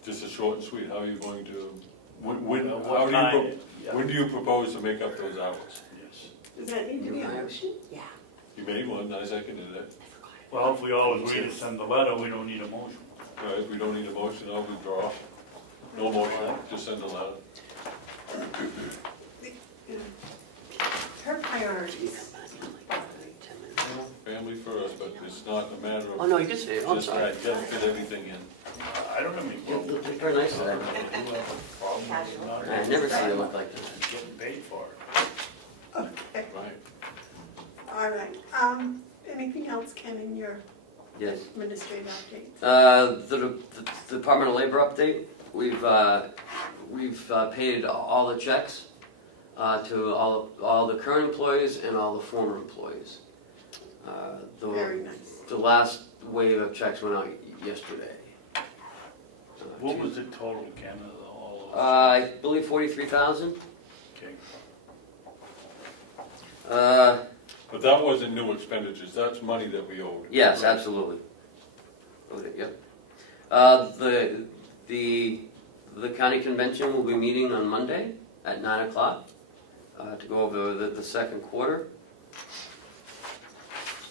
just a short and sweet, how are you going to, What when time? do you propose to make up those hours? Yes. Does that need to be a motion? Yeah. You made one, I seconded it. Well, if we all agree to send the letter, we don't need a motion. If we don't need a motion, I'll withdraw. No motion, just send a letter. Her priorities. Family first, but it's not a matter Oh, of no, you can say it, I'm just sorry. gotta fit everything in. I don't have any problem. You're very nice today. with not I never see you look like that. getting paid for it. Okay, Right. all right. Anything else, Ken, in your Yes. administrative updates? The Department of Labor update, we've paid all the checks to all the current employees and all the former employees. Very nice. The last wave of checks went out yesterday. What was the total, Ken, of all of I believe 43,000. Okay. But that wasn't new expenditures, that's money that we owed. Yes, absolutely. Okay, yep. The county convention will be meeting on Monday at 9 o'clock to go over the second quarter.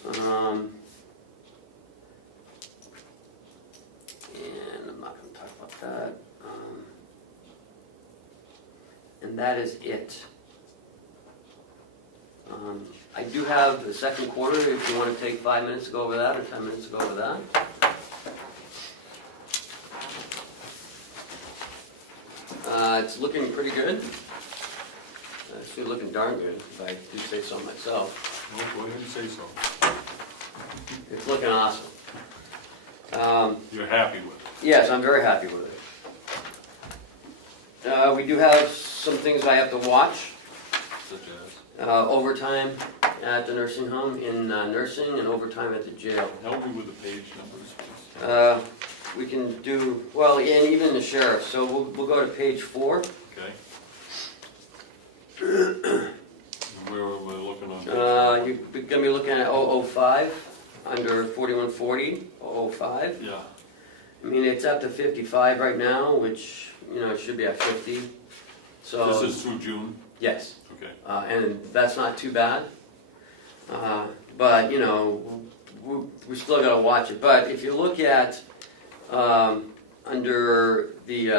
And I'm not going to talk about that. And that is it. I do have the second quarter, if you want to take 5 minutes to go over that, or 10 minutes to go over that. It's looking pretty good. It's actually looking darn good, if I do say so myself. Well, go ahead and say so. It's looking awesome. You're happy with it? Yes, I'm very happy with it. We do have some things I have to watch. Such as? Overtime at the nursing home in nursing and overtime at the jail. Help me with the page numbers, please. We can do, well, and even the sheriff, so we'll go to page 4. Okay. And where are we looking on? page You're gonna be looking at 005, under 4140, 005. Yeah, I mean, it's up to 55 right now, which, you know, it should be at 50. So, this is through June, yes, okay. and that's not too bad. But, you know, we still gotta watch it. But if you look at, under the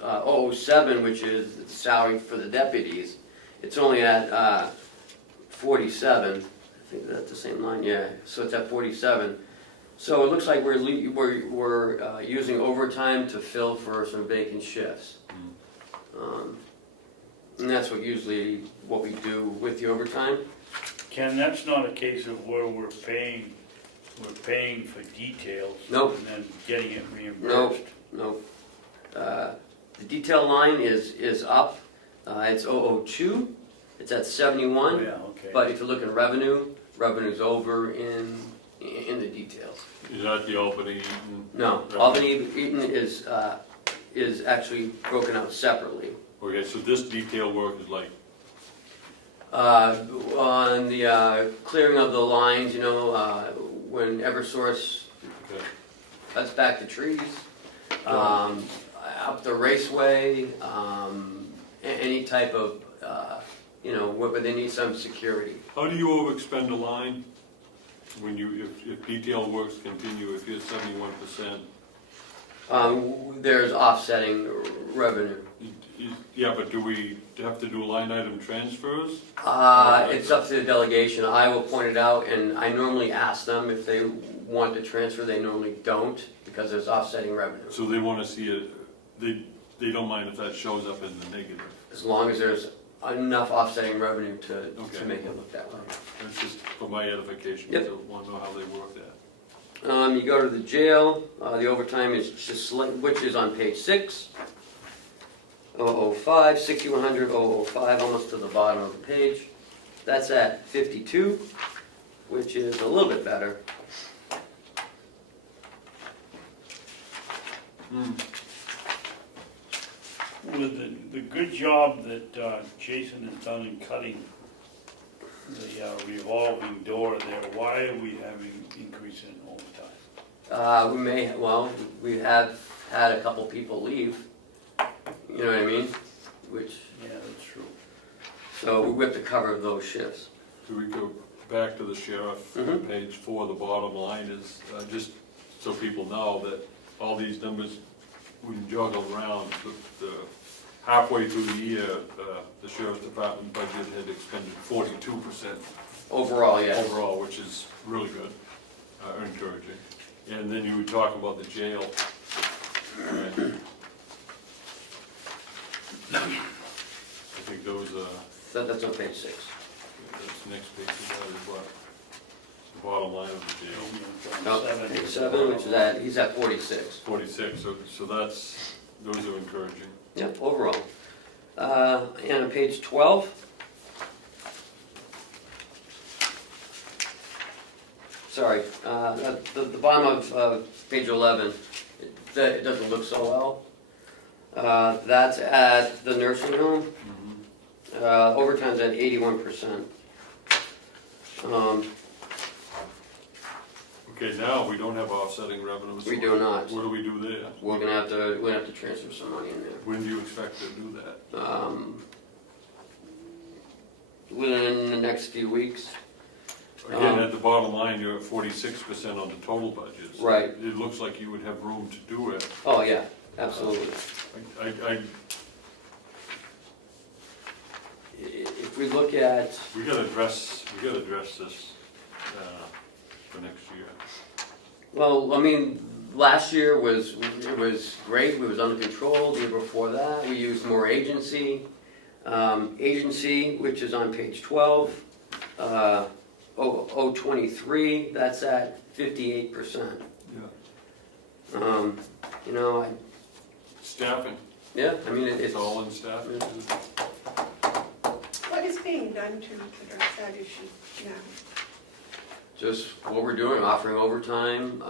007, which is the salary for the deputies, it's only at 47. I think that's the same line, yeah. So it's at 47. So it looks like we're using overtime to fill for some vacant shifts. And that's usually what we do with the overtime. Ken, that's not a case of where we're paying for details. Nope. And then getting it reimbursed. Nope. The detail line is up. It's 002. It's at 71. Oh, yeah, okay. But if you look at revenue's over in the details. Is that the Albany Eaton? No, Albany Eaton is actually broken out separately. Okay, so this detail work is like, On the clearing of the lines, when Eversource okay, cuts back the trees, up the raceway, any type of, where they need some security. how do you overexpend a line? When you, if detail works continue, if you're 71%, There's offsetting revenue. yeah, but do we have to do line item transfers? It's up to the delegation. I will point it out, and I normally ask them if they want to transfer. They normally don't, because there's offsetting revenue. So they want to see it, they don't mind if that shows up in the negative. As long as there's enough offsetting revenue to Okay. make it look that way. That's just for my edification, Yep. I want to know how they work that. You go to the jail, the overtime is just, which is on page 6. 005, 6100, 005, almost to the bottom of the page. That's at 52, which is a little bit better. With the good job that Jason has done in cutting the revolving door there, why are we having increase in overtime? We have had a couple people leave, you know what I mean? Which, Yeah, that's true. so we have to cover those shifts. Do we go back to the sheriff, Mhm. page 4, the bottom line is, just so people know that all these numbers, we can juggle around, but halfway through the year, the sheriff's department budget had expended 42% Overall, yes. overall, which is really good, encouraging. And then you were talking about the jail. Right. I think those, That's on page 6. this next page of that is what? The bottom line of the jail. No, page 7, which is he's at 46. 46, so that's, those are encouraging. Yep, overall. And on page 12. Sorry, the bottom of page 11, it doesn't look so well. That's at the nursing home. Overtime's at 81%. Okay, now we don't have offsetting revenues. We do not. What do we do there? We're gonna have to transfer some money in there. When do you expect to do that? Within the next few weeks. Again, at the bottom line, you're at 46% on the total budget. So Right. It looks like you would have room to do it. Oh, yeah, absolutely. If we look at, We gotta address this for next year. well, I mean, last year was great, it was under control. The year before that, we used more agency. Agency, which is on page 12, 023, that's at 58%. Yeah. Staffing, Yeah, I mean, it's it's all in staffing. What is being done to address that issue now? just what we're doing, offering overtime.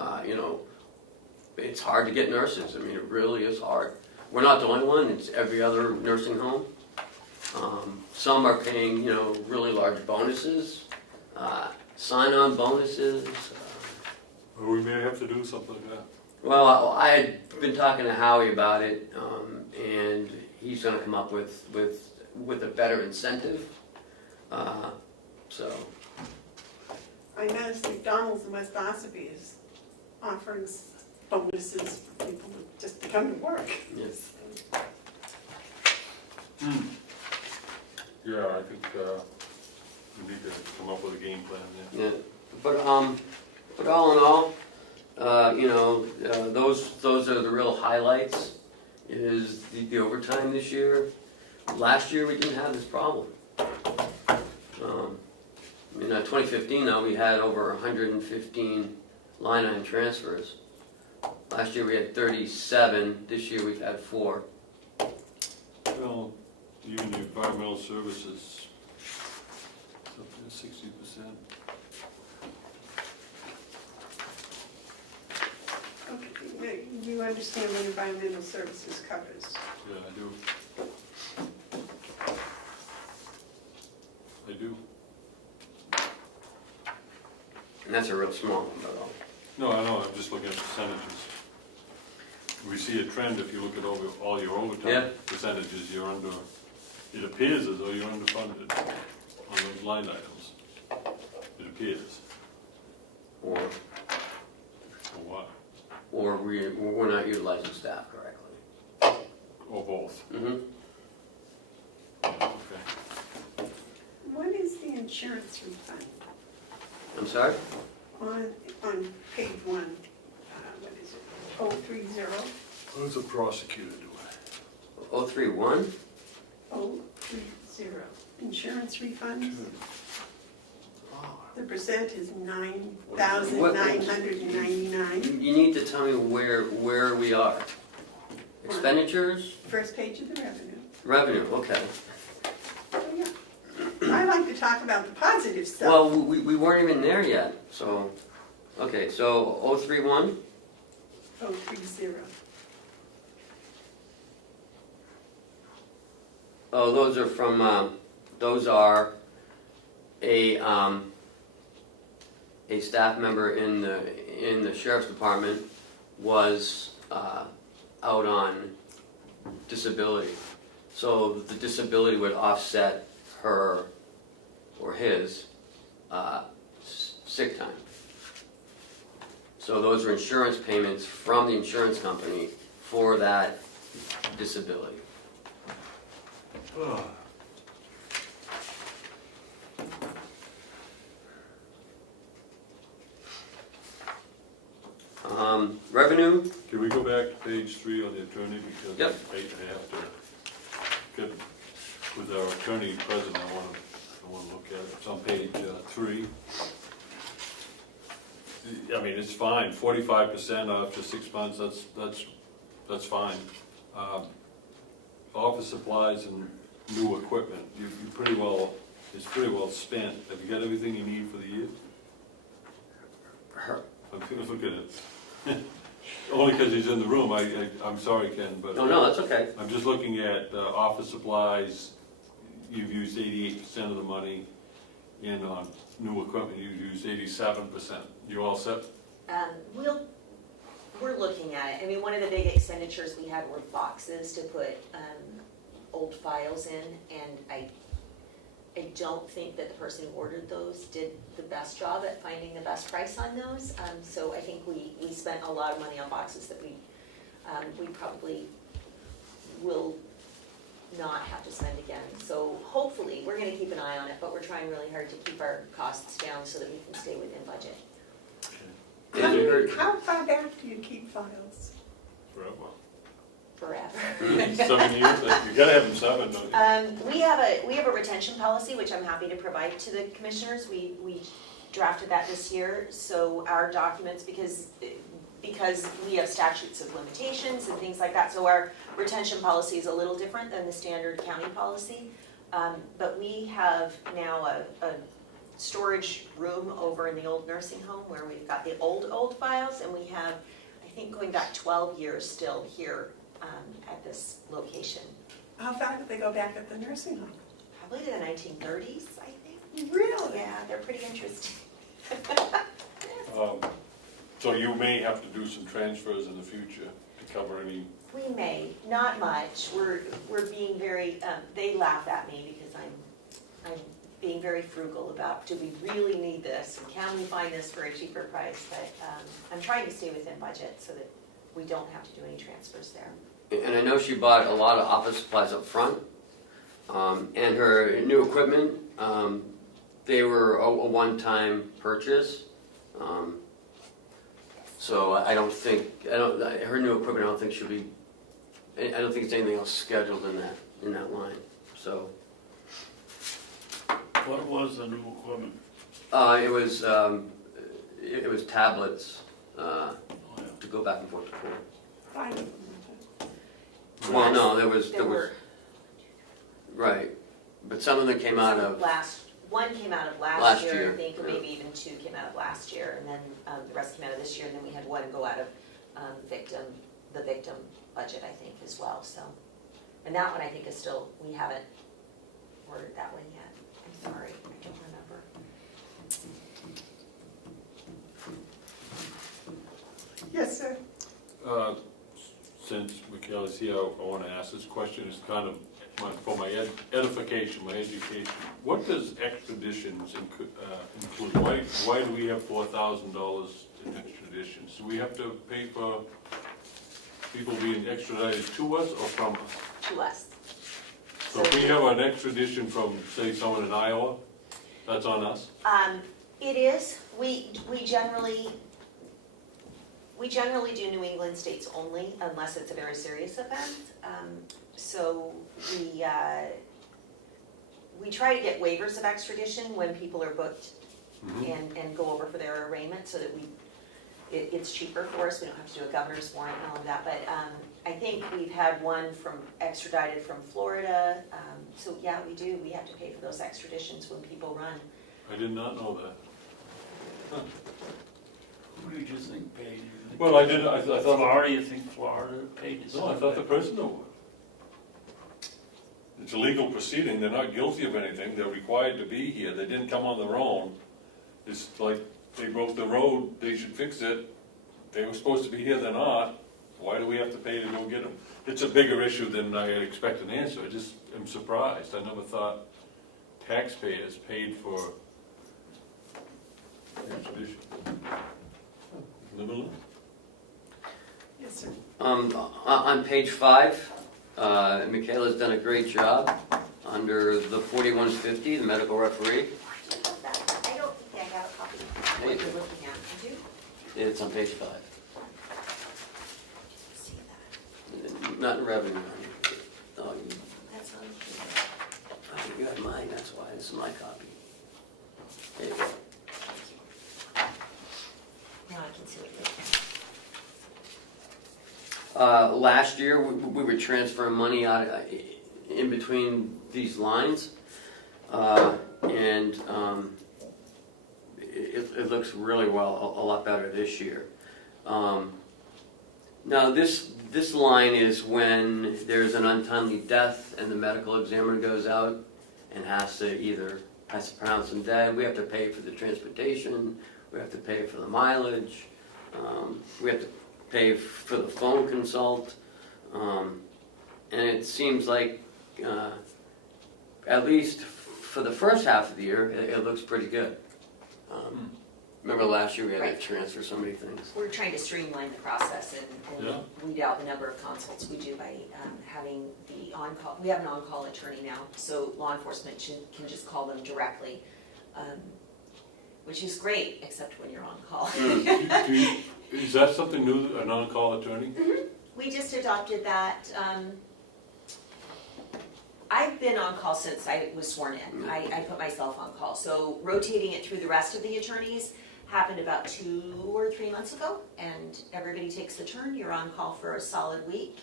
It's hard to get nurses. I mean, it really is hard. We're not the only one, it's every other nursing home. Some are paying, really large bonuses, sign-on bonuses. Well, we may have to do something like that. Well, I had been talking to Howie about it, and he's gonna come up with a better incentive. So, I noticed McDonald's in West Ossipee is offering bonuses for people just to come to work. yes. Yeah, I think we need to come up with a game plan there. Yeah, but all in all, those are the real highlights, is the overtime this year. Last year, we didn't have this problem. In 2015, though, we had over 115 line item transfers. Last year, we had 37. This year, we've had 4. Well, even the environmental services, up to 60%. Okay, you understand what environmental services covers. Yeah, I do. And that's a real small number though. No, I know, I'm just looking at percentages. We see a trend if you look at all your Yeah. overtime percentages, you're under, it appears as though you're underfunded on those line items. It appears, Or, or what, or we're not utilizing staff correctly. or both. Mm-hmm. Okay. What is the insurance refund? I'm sorry? On page 1, what is it, 030? What does a prosecutor do? 031? 030, insurance refunds? The percent is 9,999. You need to tell me where we are. Expenditures? First page of the revenue. Revenue, okay. Oh, yeah. I like to talk about the positive stuff. Well, we weren't even there yet, so, okay, so 031? 030. Oh, those are from, those are a staff member in the sheriff's department was out on disability. So the disability would offset her or his sick time. So those are insurance payments from the insurance company for that disability. Revenue, Can we go back to page 3 on the attorney, because Yep. I have to get, with our attorney present, I want to look at it. It's on page 3. I mean, it's fine, 45% after 6 months, that's fine. Office supplies and new equipment, it's pretty well spent. Have you got everything you need for the year? I'm gonna look at it. Only because he's in the room, I'm sorry, Ken, but. no, that's okay. I'm just looking at office supplies, you've used 88% of the money. And on new equipment, you've used 87%. You all set? We're looking at it. I mean, one of the big expenditures we had were boxes to put old files in, and I don't think that the person who ordered those did the best job at finding the best price on those. So I think we spent a lot of money on boxes that we probably will not have to spend again. So hopefully, we're gonna keep an eye on it, but we're trying really hard to keep our costs down so that we can stay within budget. How far back do you keep files? Forever. Forever. 7 years, you gotta have them 7, don't you? We have a retention policy, which I'm happy to provide to the commissioners. We drafted that this year, so our documents, because we have statutes of limitations and things like that, so our retention policy is a little different than the standard county policy. But we have now a storage room over in the old nursing home where we've got the old files, and we have, I think, going back 12 years still here at this location. How far did they go back at the nursing home? Probably to the 1930s, I think. Really? Yeah, they're pretty interesting. So you may have to do some transfers in the future to cover any. We may, not much. We're being very, they laugh at me because I'm being very frugal about, do we really need this? And can we find this for a cheaper price? But I'm trying to stay within budget so that we don't have to do any transfers there. And I know she bought a lot of office supplies up front. And her new equipment, they were a one-time purchase. So I don't think, her new equipment, I don't think she'll be, I don't think it's anything else scheduled in that line, so. What was the new equipment? It was tablets, to go back and forth to court. 5 of them. Well, no, there was, were right, but some of them came out of, one came out of Last last year, year, I think, or yeah. maybe even 2 came out of last year, and then the rest came out of this year, and then we had one go out of the victim budget, I think, as well, so. And that one, I think, is still, we haven't ordered that one yet. I'm sorry, I don't remember. Yes, sir. Since Michaela's here, I want to ask this question. It's kind of for my edification, my education. What does extraditions include? Why do we have $4,000 in extraditions? Do we have to pay for people being extradited to us or from us? To us. So if we have an extradition from, say, someone in Iowa, that's on us? It is, we generally do New England states only unless it's a very serious offense. So we try to get waivers of extradition when people are booked and go over for their arraignment so that it's cheaper for us. We don't have to do a governor's warrant and all of that. But I think we've had one extradited from Florida. So yeah, we do. We have to pay for those extraditions when people run. I did not know that. Who did you think paid? Well, I did, I thought, Florida, you think Florida paid? no, I thought the prisoner would. It's a legal proceeding, they're not guilty of anything, they're required to be here, they didn't come on their own. It's like, they broke the road, they should fix it, they were supposed to be here, they're not, why do we have to pay to go get them? It's a bigger issue than I expect an answer, I just am surprised, I never thought taxpayers paid for extradition. Never learned. Yes, sir. On page 5, Michaela's done a great job under the 4150, the medical referee. I don't think I have a copy of what you're looking at. Did you? It's on page 5. See that? Not in revenue. Oh, That's on here. you have mine, that's why. This is my copy. There you go. Now I can see what you're Last year, we were transferring money out in between these lines, and it looks really well, a lot better this year. Now, this line is when there's an untimely death and the medical examiner goes out and has to pronounce them dead. We have to pay for the transportation, we have to pay for the mileage, we have to pay for the phone consult, and it seems like, at least for the first half of the year, it looks pretty good. Remember last year we had to transfer so many things? We're trying to streamline the process and Yeah. weed out the number of consults we do by having the on-call. We have an on-call attorney now, so law enforcement can just call them directly, which is great, except when you're on call. Is that something new, an on-call attorney? We just adopted that. I've been on call since I was sworn in. I put myself on call. So rotating it through the rest of the attorneys happened about 2 or 3 months ago, and everybody takes a turn. You're on call for a solid week,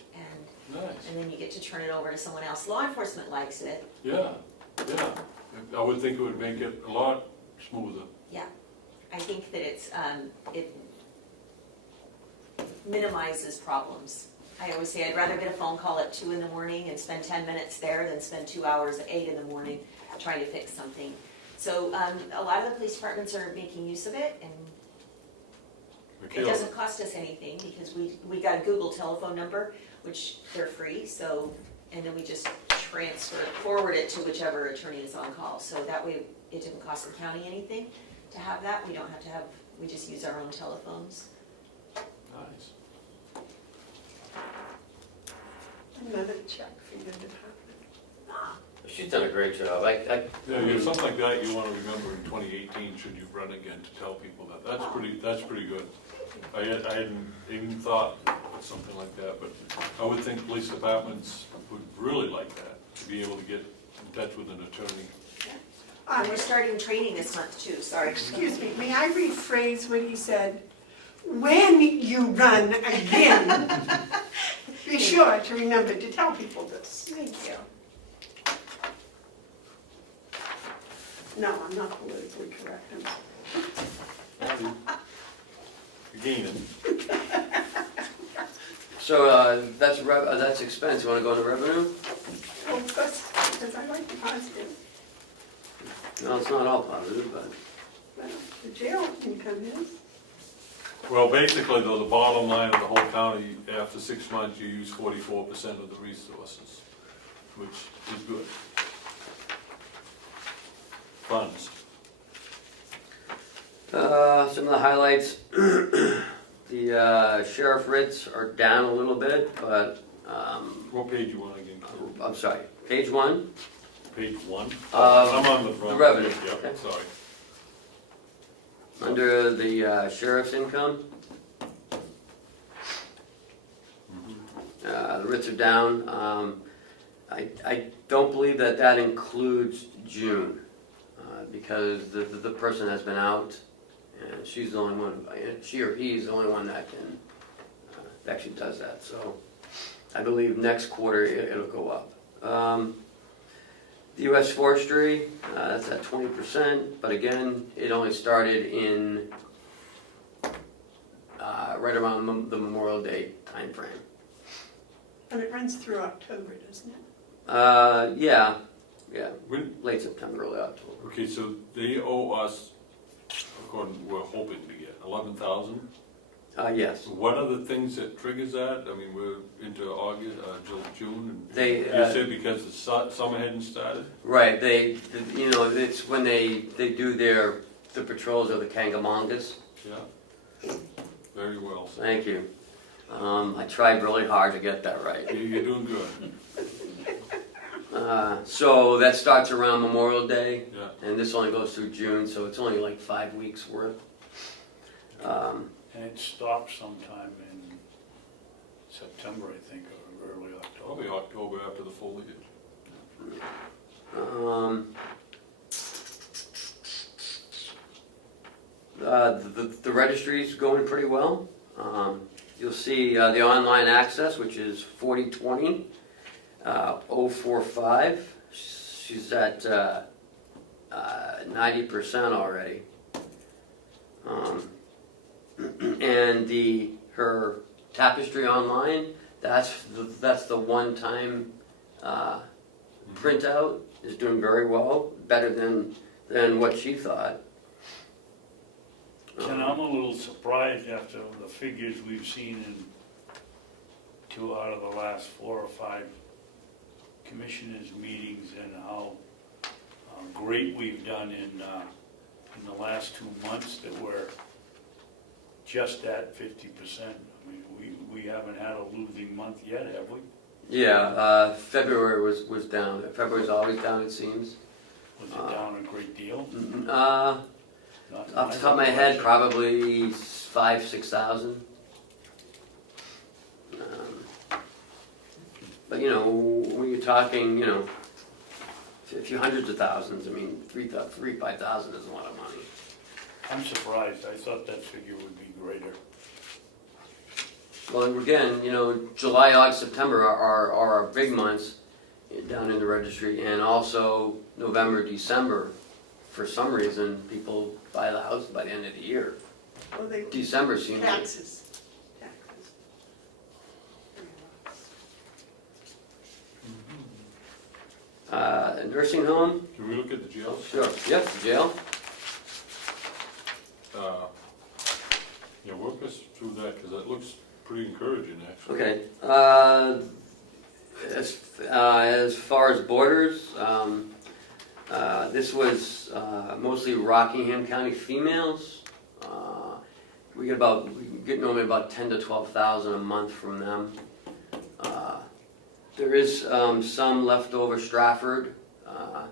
Nice. and then you get to turn it over to someone else. Law enforcement likes it. Yeah. I would think it would make it a lot smoother. Yeah, I think that it minimizes problems. I always say I'd rather get a phone call at 2 in the morning and spend 10 minutes there than spend 2 hours at 8 in the morning trying to fix something. So a lot of the police departments are making use of it, and it Michaela, doesn't cost us anything because we got a Google telephone number, which they're free, so, and then we just forward it to whichever attorney is on call. So that way it didn't cost the county anything to have that. We don't have to have, we just use our own telephones. nice. Another check for your department. She's done a great job. Yeah, something like that you want to remember in 2018, should you run again, to tell people that. That's pretty good. I hadn't even thought of something like that, but I would think police departments would really like that, to be able to get in touch with an attorney. And we're starting training this month too, sorry. Excuse me, may I rephrase what he said? When you run again, be sure to remember to tell people this. Thank you. No, I'm not politically correct. You're gaining. So that's expense. You want to go into revenue? Well, of course, because I like the positive. No, it's not all positive, but Well, the jail income is. Well, basically, though, the bottom line of the whole county, after 6 months, you use 44% of the resources, which is good. Funds. Some of the highlights, the sheriff writs are down a little bit, but, What page you want again? I'm sorry, page 1, Page 1? Uh, I'm on the front. the revenue, Yep, okay. sorry. under the sheriff's income. The writs are down. I don't believe that includes June, because the person has been out, and she's the only one, she or he is the only one that can, actually does that, so I believe next quarter it'll go up. The US Forestry, that's at 20%, but again, it only started in, right around the Memorial Day timeframe. And it runs through October, doesn't it? Yeah, When, late September, early October. okay, so they owe us, according, we're hoping to get 11,000. Yes. What are the things that triggers that? I mean, we're into August, June, and They, you said because the summer hadn't started? Right, it's when they do the patrols of the Kangamongas. Yeah. Very well said. Thank you. I tried really hard to get that right. You're doing good. So that starts around Memorial Day, Yeah. and this only goes through June, so it's only like 5 weeks worth. And it stops sometime in September, I think, or early October. Probably October after the foliage. The registry's going pretty well. You'll see the online access, which is 4020 045. She's at 90% already. And her tapestry online, that's the one-time printout, is doing very well, better than what she thought. And I'm a little surprised after the figures we've seen in 2 out of the last 4 or 5 commissioners' meetings and how great we've done in the last 2 months that we're just at 50%. I mean, we haven't had a losing month yet, have we? Yeah, February was down. February's always down, it seems. Was it down a great deal? Not- Off the top of my head, probably 5,000-6,000. But when you're talking, a few hundreds of thousands, I mean, 5,000 is a lot of money. I'm surprised. I thought that figure would be greater. Well, again, July, August, September are our big months down in the registry, and also November, December. For some reason, people buy the house by the end of the year. Well, they, December seems like, taxes. nursing home. Can we look at the jail? Sure. Yep, jail. Yeah, work us through that, because that looks pretty encouraging, actually. Okay. As far as borders, this was mostly Rockingham County females. We get normally about 10 to 12,000 a month from them. There is some leftover Stratford. I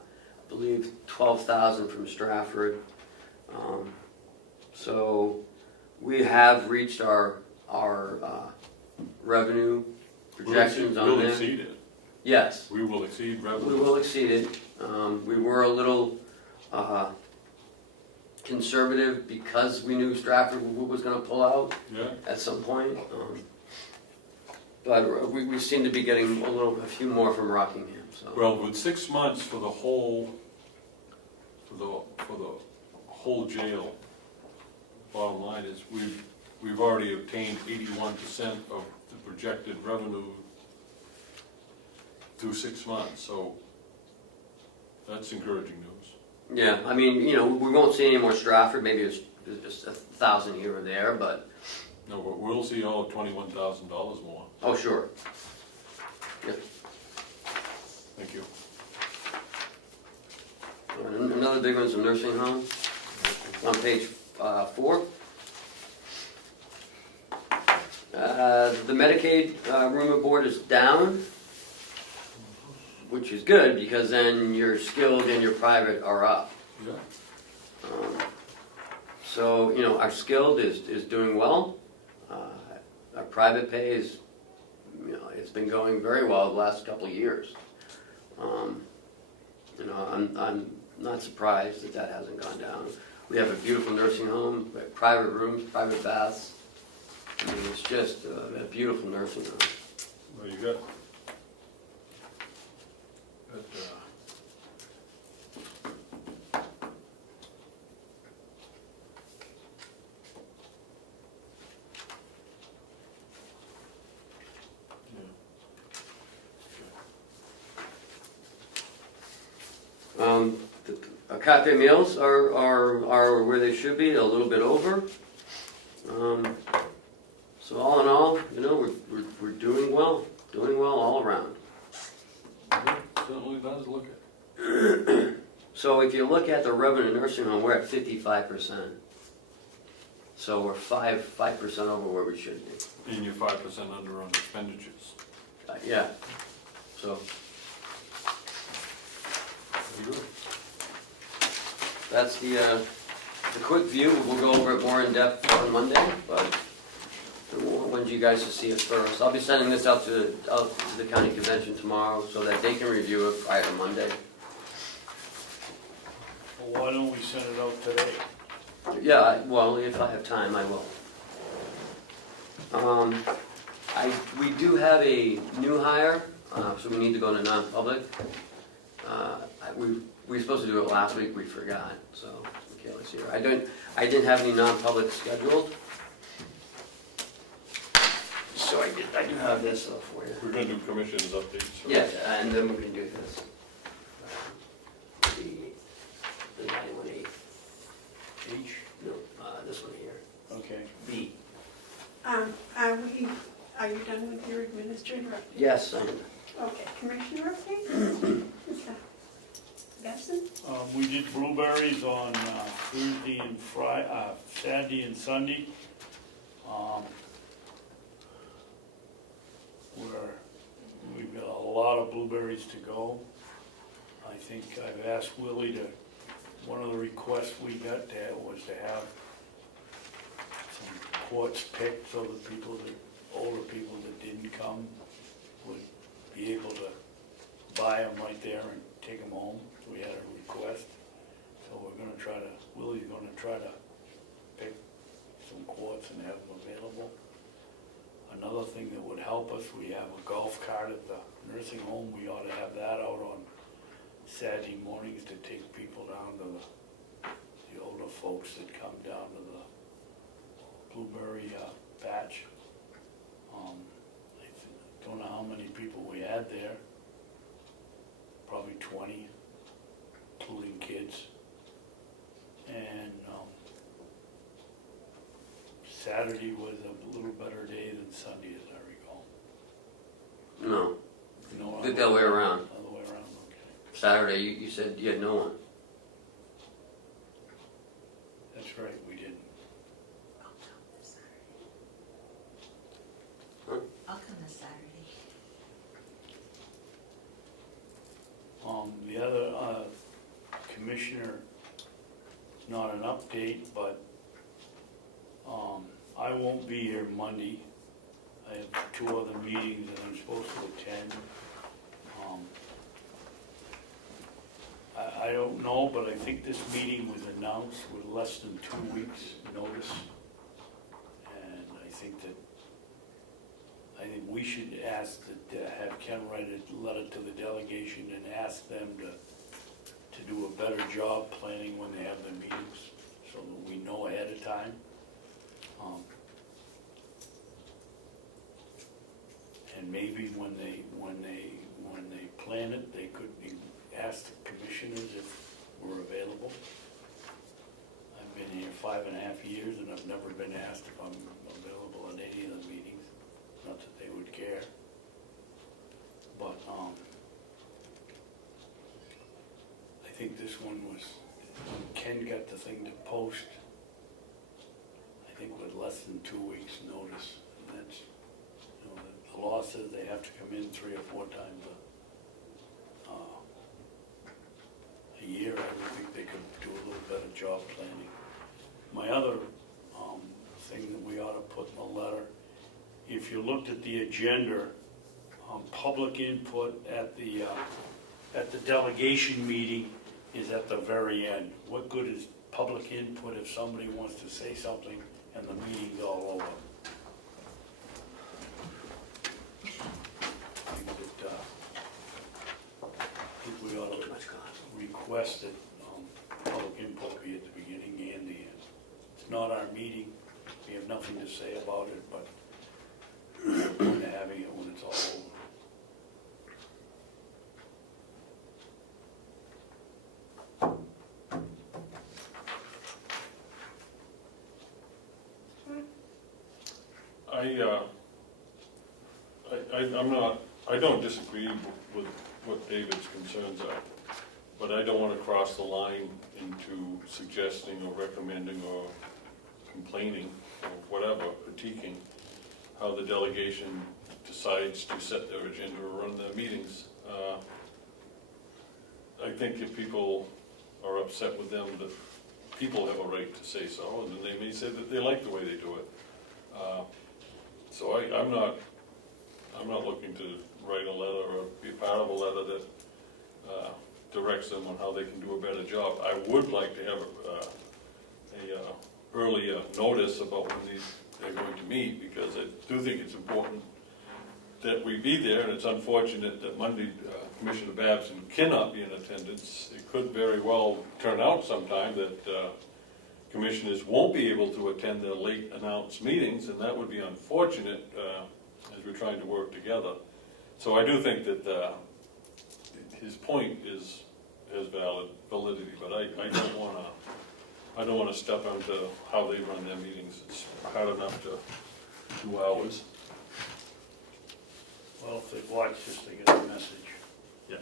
believe 12,000 from Stratford. So we have reached our revenue projections on We'll there. exceed it. Yes. We will exceed revenue. We will exceed it. We were a little conservative because we knew Stratford was going to pull out Yeah, at some point. But we seem to be getting a few more from Rockingham. So. well, with 6 months for the whole jail, bottom line is we've already obtained 81% of the projected revenue through 6 months, so that's encouraging news. Yeah, I mean, we won't see any more Stratford. Maybe it's just 1,000 here or there, but No, but we'll see all $21,000 more. Oh, sure. Thank you. Another big one's a nursing home, on page 4. The Medicaid room and board is down, which is good, because then your skilled and your private are up. Yeah. So, you know, our skilled is doing well. Our private pay is, you know, it's been going very well the last couple of years. You know, I'm not surprised that that hasn't gone down. We have a beautiful nursing home, we have private rooms, private baths. I mean, it's just a beautiful nursing home. Well, you got Our cafe meals are where they should be, a little bit over. So all in all, you know, we're doing well all around. certainly does look it. So if you look at the revenue nursing home, we're at 55%. So we're 5% over where we should be. And you're 5% under on expenditures. Yeah, so Very good. that's the quick view. We'll go over it more in depth on Monday, but I want you guys to see it first. I'll be sending this out to the county convention tomorrow so that they can review it prior to Monday. Well, why don't we send it out today? Yeah, well, if I have time, I will. We do have a new hire, so we need to go to non-public. We were supposed to do it last week, we forgot, so Michaela's here. I didn't have any non-public scheduled. So I do have this for you. We're gonna do commissioners updates. right? Yeah, and then we can do this. The 918. H? No, this one here. Okay. B. Are you done with your administrator update? Yes, I am. Okay, Commissioner update? Babson? We did blueberries on Thursday and Saturday and Sunday. We've got a lot of blueberries to go. I think I've asked Willie one of the requests we got was to have some quarts picked so that older people that didn't come would be able to buy them right there and take them home. We had a request. So Willie's gonna try to pick some quarts and have them available. Another thing that would help us, we have a golf cart at the nursing home. We ought to have that out on Saturday mornings to take people down to the older folks that come down to the blueberry patch. I don't know how many people we had there. Probably 20, including kids. And Saturday was a little better day than Sunday, as I recall. No, No, the other way around. Other way around, okay. Saturday, you said you had no one. That's right, we didn't. I'll come this Saturday. The other commissioner, it's not an update, but I won't be here Monday. I have 2 other meetings that I'm supposed to attend. I don't know, but I think this meeting was announced with less than 2 weeks' notice. And I think we should ask have Ken write a letter to the delegation and ask them to do a better job planning when they have their meetings, so that we know ahead of time. And maybe when they plan it, they could ask the commissioners if we're available. I've been here 5.5 years and I've never been asked if I'm available think this one was, when Ken got the thing to post, I think with less than 2 weeks' notice. And that's, you know, the law says they have to come in 3 or 4 times a year. I would think they could do a little better job planning. My other thing that we ought to put in the letter, if you looked at the agenda, public input at the delegation meeting is at the very end. What good is public input if somebody wants to say something and the meeting's all over? I think we ought to request that public input be at the beginning and the end. It's not our meeting, we have nothing to say about it, but we're going to having it when it's all over. I don't disagree with what David's concerns are, but I don't want to cross the line into suggesting or recommending or complaining or whatever, critiquing how the delegation decides to set their agenda or run their meetings. I think if people are upset with them, that people have a right to say so, and then they may say that they like the way they do it. So I'm not looking to write a letter or be part of a letter that directs them on how they can do a better job. I would like to have a early notice about when they're going to meet, because I do think it's important that we be there, and it's unfortunate that Monday Commissioner Babson cannot be in attendance. It could very well turn out sometime that commissioners won't be able to attend their late announced meetings, and that would be unfortunate as we're trying to work together. So I do think that his point has validity, but I don't want to step onto how they run their meetings. It's hard enough to do ours. Well, if they've watched this, they get the message. Yeah.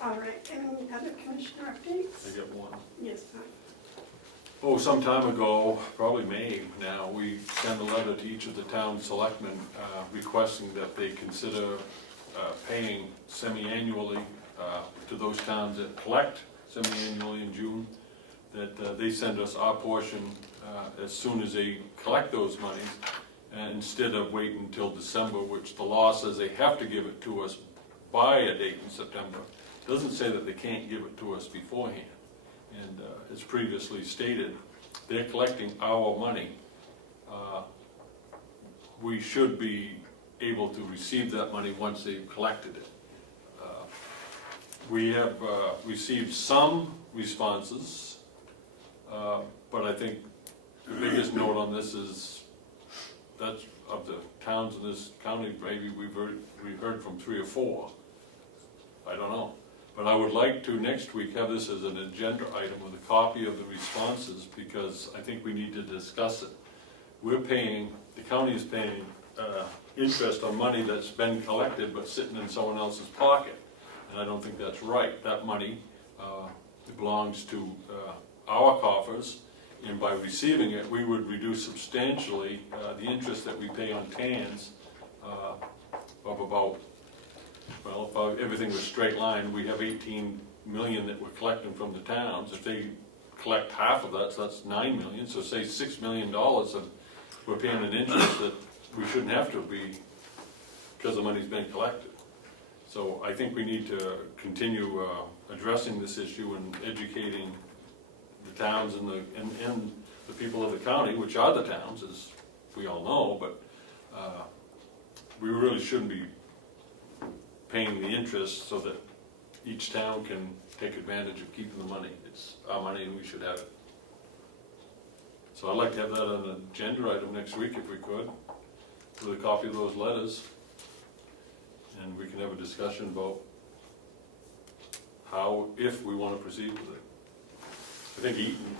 All right, any other commissioner updates? I get one. Yes, ma'am. Oh, some time ago, probably May now, we sent a letter to each of the town selectmen requesting that they consider paying semi-annually to those towns that collect semi-annually in June, that they send us our portion as soon as they collect those monies, and instead of waiting until December, which the law says they have to give it to us by a date in September. It doesn't say that they can't give it to us beforehand. And as previously stated, they're collecting our money. We should be able to receive that money once they've collected it. We have received some responses, but I think the biggest note on this is that's of the towns in this county, maybe we've heard from 3 or 4. I don't know. But I would like to next week have this as an agenda item with a copy of the responses, because I think we need to discuss it. We're paying, the county is paying interest on money that's been collected but sitting in someone else's pocket. And I don't think that's right. That money belongs to our coffers, and by receiving it, we would reduce substantially the interest that we pay on TANs of about, well, if everything was straight line, we have 18 million that we're collecting from the towns. If they collect half of that, so that's 9 million, so say $6 million of we're paying an interest that we shouldn't have to be, because the money's been collected. So I think we need to continue addressing this issue and educating the towns and the people of the county, which are the towns, as we all know, but we really shouldn't be paying the interest so that each town can take advantage of keeping the money. It's our money and we should have it. So I'd like to have that on an agenda item next week if we could, with a copy of those letters. And we can have a discussion about how, if we want to proceed with it. I think Eaton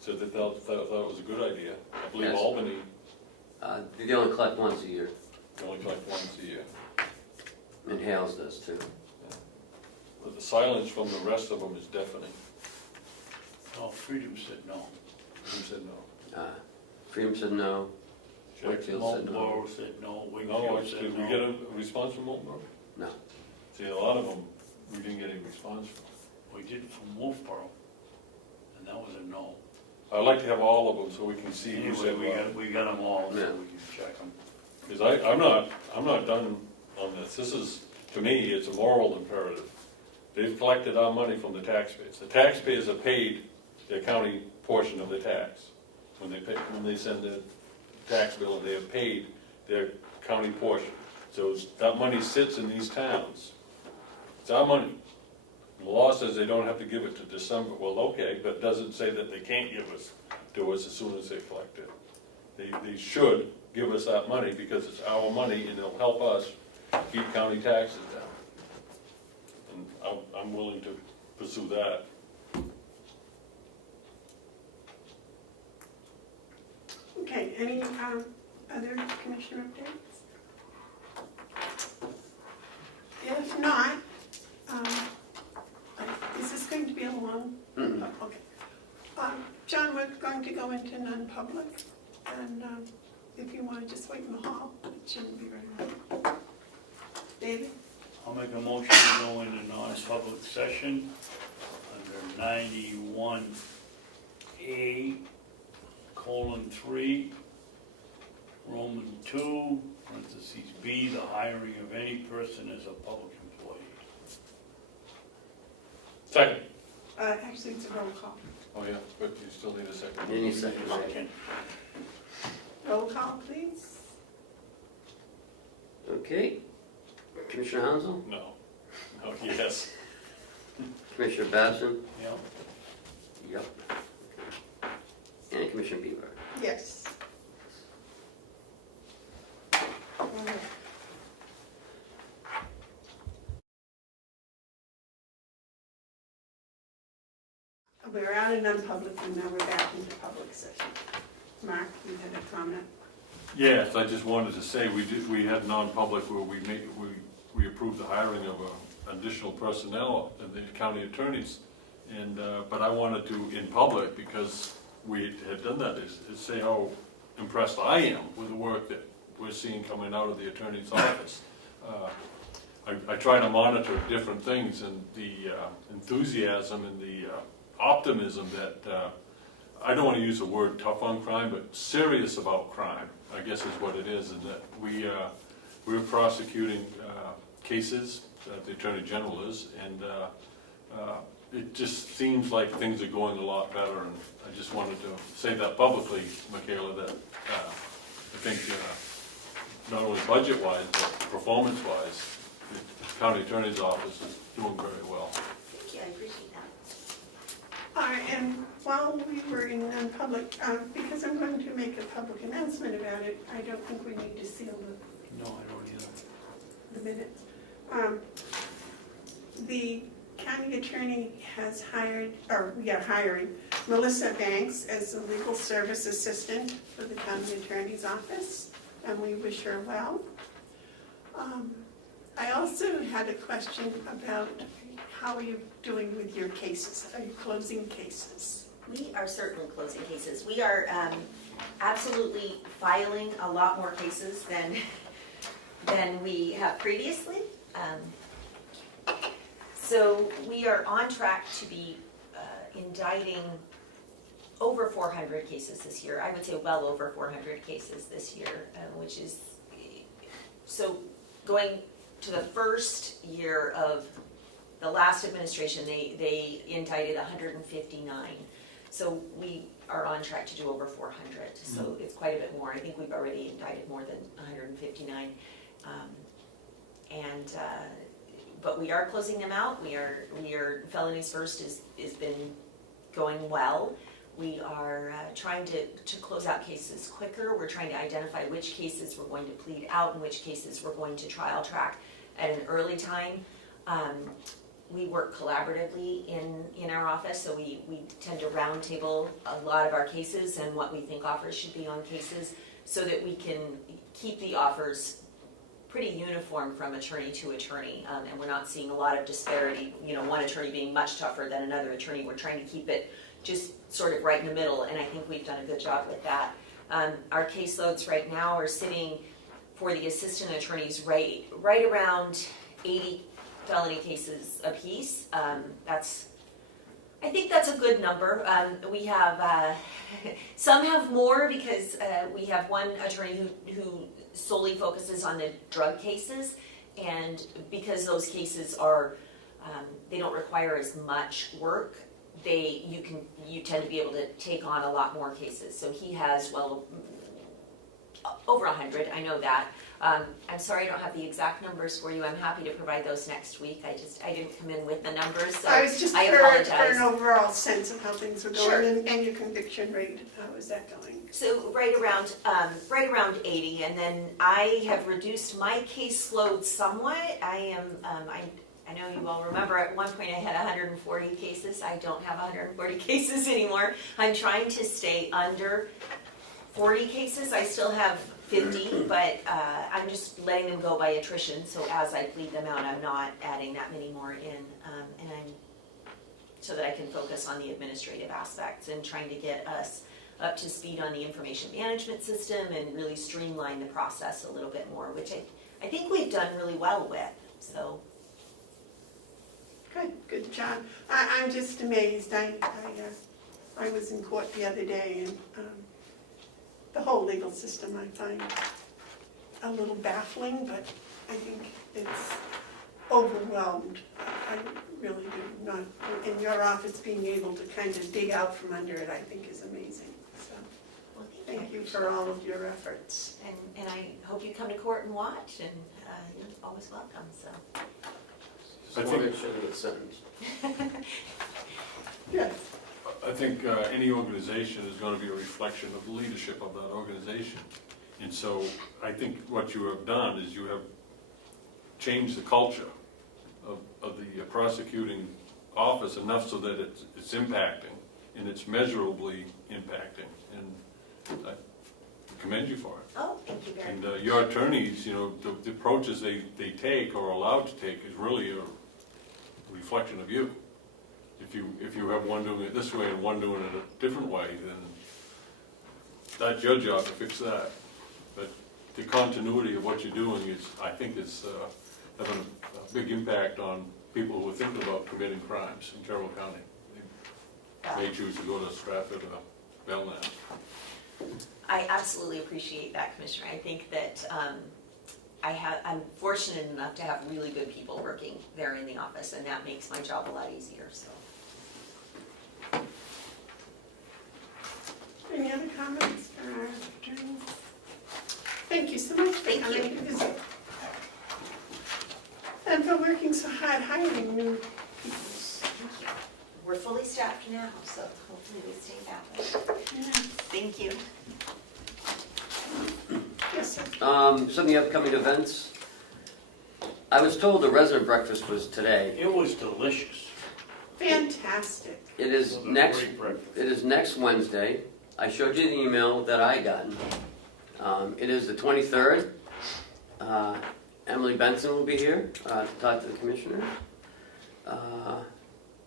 said that thought it was a good idea. I believe Yes. Albany, They only collect once a year. they only collect once a year. And Hales does too. But the silence from the rest of them is deafening. Oh, Freedom said no. Who said no? Freedom said no. Jack? Wakefield said no. Marlboro said no, No, Wakefield said did we no. get a response from Marlboro? No. See, a lot of them, we didn't get any response from. We did from Wolfboro, and that was a no. I'd like to have all of them so we can see who Anyway, said what. we got them all, so Yeah. we can check them. Because I'm not done on this. This is, to me, it's a moral imperative. They've collected our money from the taxpayers. The taxpayers have paid their county portion of the tax. When they send their tax bill, they have paid their county portion. So that money sits in these towns. It's our money. The law says they don't have to give it to December. Well, okay, but it doesn't say that they can't give us to us as soon as they collect it. They should give us that money because it's our money and it'll help us keep county taxes down. And I'm willing to pursue that. Okay, any other commissioner updates? If not, is this going to be a long? Mm-mm. Oh, okay. John, we're going to go into non-public, and if you want to just wait in the hall, it shouldn't be very long. David? I'll make a motion to go into non-public session under 91A:3, Roman 2, parentheses B, the hiring of any person as a public employee. Second. Actually, it's a roll call. Oh, yeah, but you still need a second. You need a second. Okay. Roll call, please. Okay. Commissioner Hounsell? No. Oh, yes. Commissioner Babson? Yeah. Yep. And Commissioner Bevard? Yes. We're out of non-public and now we're back into public session. Mark, you had a comment? Yes, I just wanted to say, we had non-public where we approved the hiring of additional personnel at the county attorneys. And, but I wanted to, in public, because we had done that, is say how impressed I am with the work that we're seeing coming out of the attorney's office. I try to monitor different things, and the enthusiasm and the optimism that, I don't want to use the word tough on crime, but serious about crime, I guess is what it is, and that we're prosecuting cases, the Attorney General is, and it just seems like things are going a lot better, and I just wanted to say that publicly, Michaela, that I think not only budget-wise, but performance-wise, the County Attorney's Office is doing very well. Thank you, I appreciate that. All right, and while we were in non-public, because I'm going to make a public announcement about it, I don't think we need to seal No, I don't either. the minutes. The county attorney has hired, or we are hiring Melissa Banks as a legal service assistant for the county attorney's office, and we wish her well. I also had a question about how are you doing with your cases? Are you closing cases? We are certainly closing cases. We are absolutely filing a lot more cases than we have previously. So we are on track to be indicting over 400 cases this year. I would say well over 400 cases this year, which is, so going to the first year of the last administration, they indicted 159. So we are on track to do over 400. So it's quite a bit more. I think we've already indicted more than 159. But we are closing them out. We are felonies first has been going well. We are trying to close out cases quicker. We're trying to identify which cases we're going to plead out and which cases we're going to trial track at an early time. We work collaboratively in our office, so we tend to roundtable a lot of our cases and what we think offers should be on cases so that we can keep the offers pretty uniform from attorney to attorney, and we're not seeing a lot of disparity, you know, one attorney being much tougher than another attorney. We're trying to keep it just sort of right in the middle, and I think we've done a good job with that. Our caseloads right now are sitting for the assistant attorneys right around 80 felony cases apiece. I think that's a good number. We have, some have more because we have one attorney who solely focuses on the drug cases, and because those cases are, they don't require as much work, you tend to be able to take on a lot more cases. So he has, well, over 100, I know that. I'm sorry I don't have the exact numbers for you. I'm happy to provide those next week. I didn't come in with the numbers, so I was just I for apologize. an overall sense of how things were going, Sure. and your conviction rate, how is that going? So right around 80, and then I have reduced my caseload somewhat. I know you all remember at one point I had 140 cases. I don't have 140 cases anymore. I'm trying to stay under 40 cases. I still have 50, but I'm just letting them go by attrition. So as I bleed them out, I'm not adding that many more in, and so that I can focus on the administrative aspects and trying to get us up to speed on the information management system and really streamline the process a little bit more, which I think we've done really well with. So. Good job. I'm just amazed. I was in court the other day, and the whole legal system I find a little baffling, but I think it's overwhelmed. I really do. Not in your office being able to kind of dig out from under it, I think is amazing. So Well, thank you for all of your efforts. And I hope you come to court and watch, and you're always welcome. So. Just want to make sure they get sentenced. Yes. I think any organization is going to be a reflection of the leadership of that organization. And so I think what you have done is you have changed the culture of the prosecuting office enough so that it's impacting, and it's measurably impacting. And I commend you for it. Oh, thank you very much. And your attorneys, you know, the approaches they take or are allowed to take is really a reflection of you. If you have one doing it this way and one doing it a different way, then that's your job to fix that. But the continuity of what you're doing is, I think, is having a big impact on people who are thinking about committing crimes in Carroll County. They may choose to go to Stratford or Belknap. I absolutely appreciate that, Commissioner. I think that I'm fortunate enough to have really good people working there in the office, and that makes my job a lot easier. So. Any other comments for our attorney? Thank you so much for Thank coming you. to visit. And for working so hard hiring new people. Thank you. We're fully staffed now, so hopefully we stay that way. Yeah. Thank you. Yes, sir. Some of the upcoming events. I was told the resident breakfast was today. It was delicious. Fantastic. It is It was a next. great breakfast. It is next Wednesday. I showed you the email that I got. It is the 23rd. Emily Benson will be here to talk to the commissioners.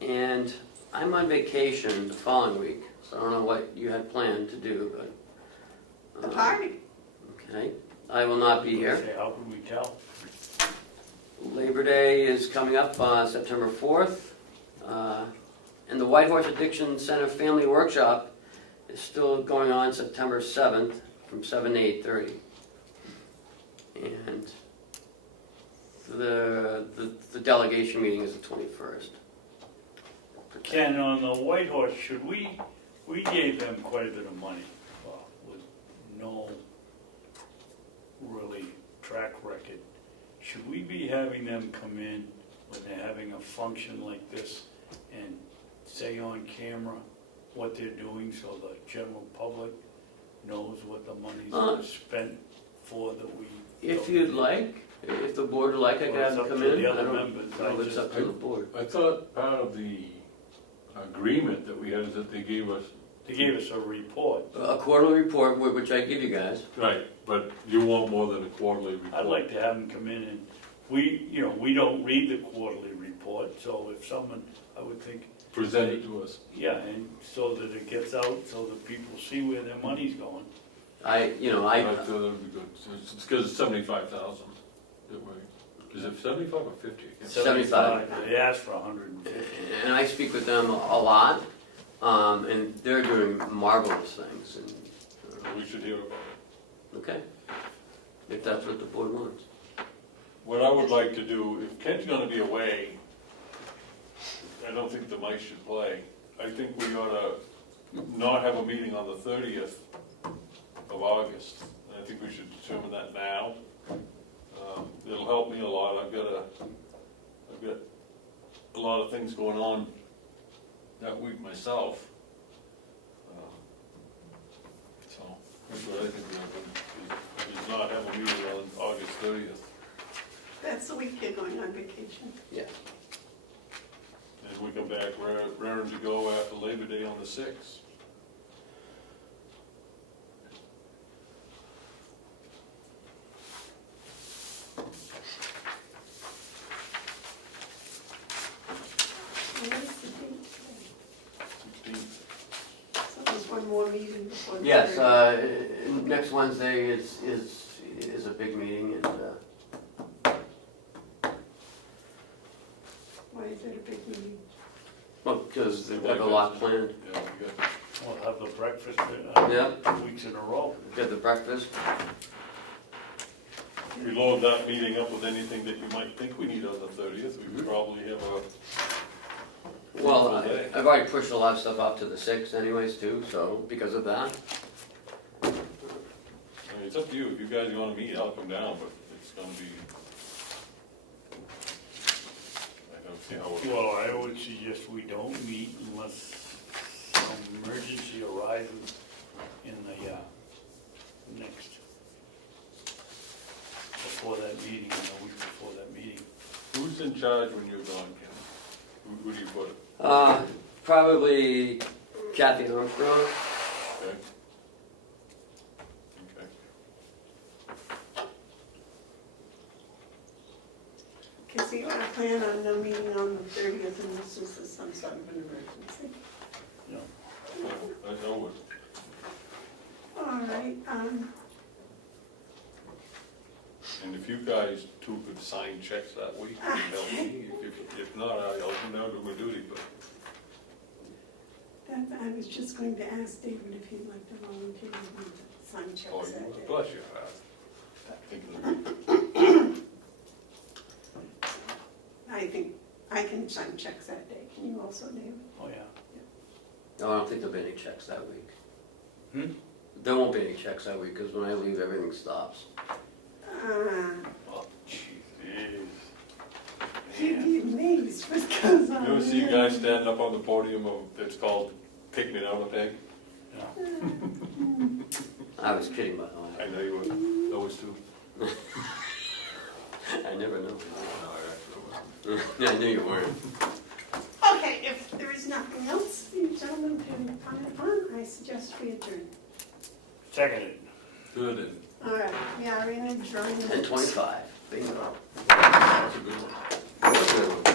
And I'm on vacation the following week, so I don't know what you had planned to do, but. The party. Okay, I will not be here. Say, how can we tell? Labor Day is coming up September 4th. And the White Horse Addiction Center Family Workshop is still going on September 7th from 7 to 8:30. And the delegation meeting is the 21st. Ken, on the White Horse, we gave them quite a bit of money with no really track record. Should we be having them come in when they're having a function like this and say on camera what they're doing so the general public knows what the money's spent for that we... If you'd like, if the board would like, I could Well, have it's them up come to in. the I other don't members. know if it's up to the board. I thought part of the agreement that we had is that they gave us They gave us a report. A quarterly report, which I give you guys. Right, but you want more than a quarterly report. I'd like to have them come in and, we don't read the quarterly report, so if someone, I would think, Present it to us. yeah, and so that it gets out, so that people see where their money's going. I thought that would be good. It's because it's 75,000. Is it 75 or 50? I can't- 75. They asked for 150. And I speak with them a lot, and they're doing marvelous things, and, We should hear about it. okay, if that's what the board wants. What I would like to do, if Ken's gonna be away, I don't think the mice should play. I think we ought to not have a meeting on the 30th of August. And I think we should determine that now. It'll help me a lot. I've got a lot of things going on that week myself. So that's what I think we ought to do, is not have a meeting on August 30th. That's the week you're going on vacation. Yeah. And we come back raring to go after Labor Day on the 6th. What is the date today? 16th. So there's one more meeting before the Yes, 30th. next Wednesday is a big meeting, and, Why is it a big meeting? well, because they've got a lot planned. Yeah, we got, We'll have the breakfast, Yeah. 2 weeks in a row. Got the breakfast. if we load that meeting up with anything that you might think we need on the 30th, we could probably have a. Well, I've already pushed a lot of stuff up to the 6th anyways too, so because of that. I mean, it's up to you. If you guys want to meet, I'll come down, but it's gonna be. I don't see how it. Well, I would suggest we don't meet unless some emergency arises in the, next, before that meeting, a week before that meeting. Who's in charge when you're gone, Ken? Who do you put? Probably Kathy Armstrong. Okay. Okay. Because you want to plan on no meeting on the 30th unless this is some sort of an emergency. Well, I know it. All right, And if you guys two could sign checks that week, you can help me. If not, I'll come down to my duty, but. I was just going to ask David if he'd like to volunteer with me to sign Oh, checks that day. bless your heart. Thinking of me. I think I can sign checks that day. Can you also, David? Oh, yeah. No, I don't think there'll be any checks that week. Hmm? There won't be any checks that week, because when I leave, everything stops. Oh, jeez. You'd be amazed what goes on. You ever see you guys standing up on the podium of, it's called Pick Me Down a Peg? I was kidding, by the way. I know you would, those two. I never know. No, I actually wasn't. I knew you weren't. Okay, if there is nothing else you gentlemen can comment upon, I suggest we adjourn. Seconded. Good, and All right, we are in adjournment. 10:25. Bingo. that's a good one. That's a good one.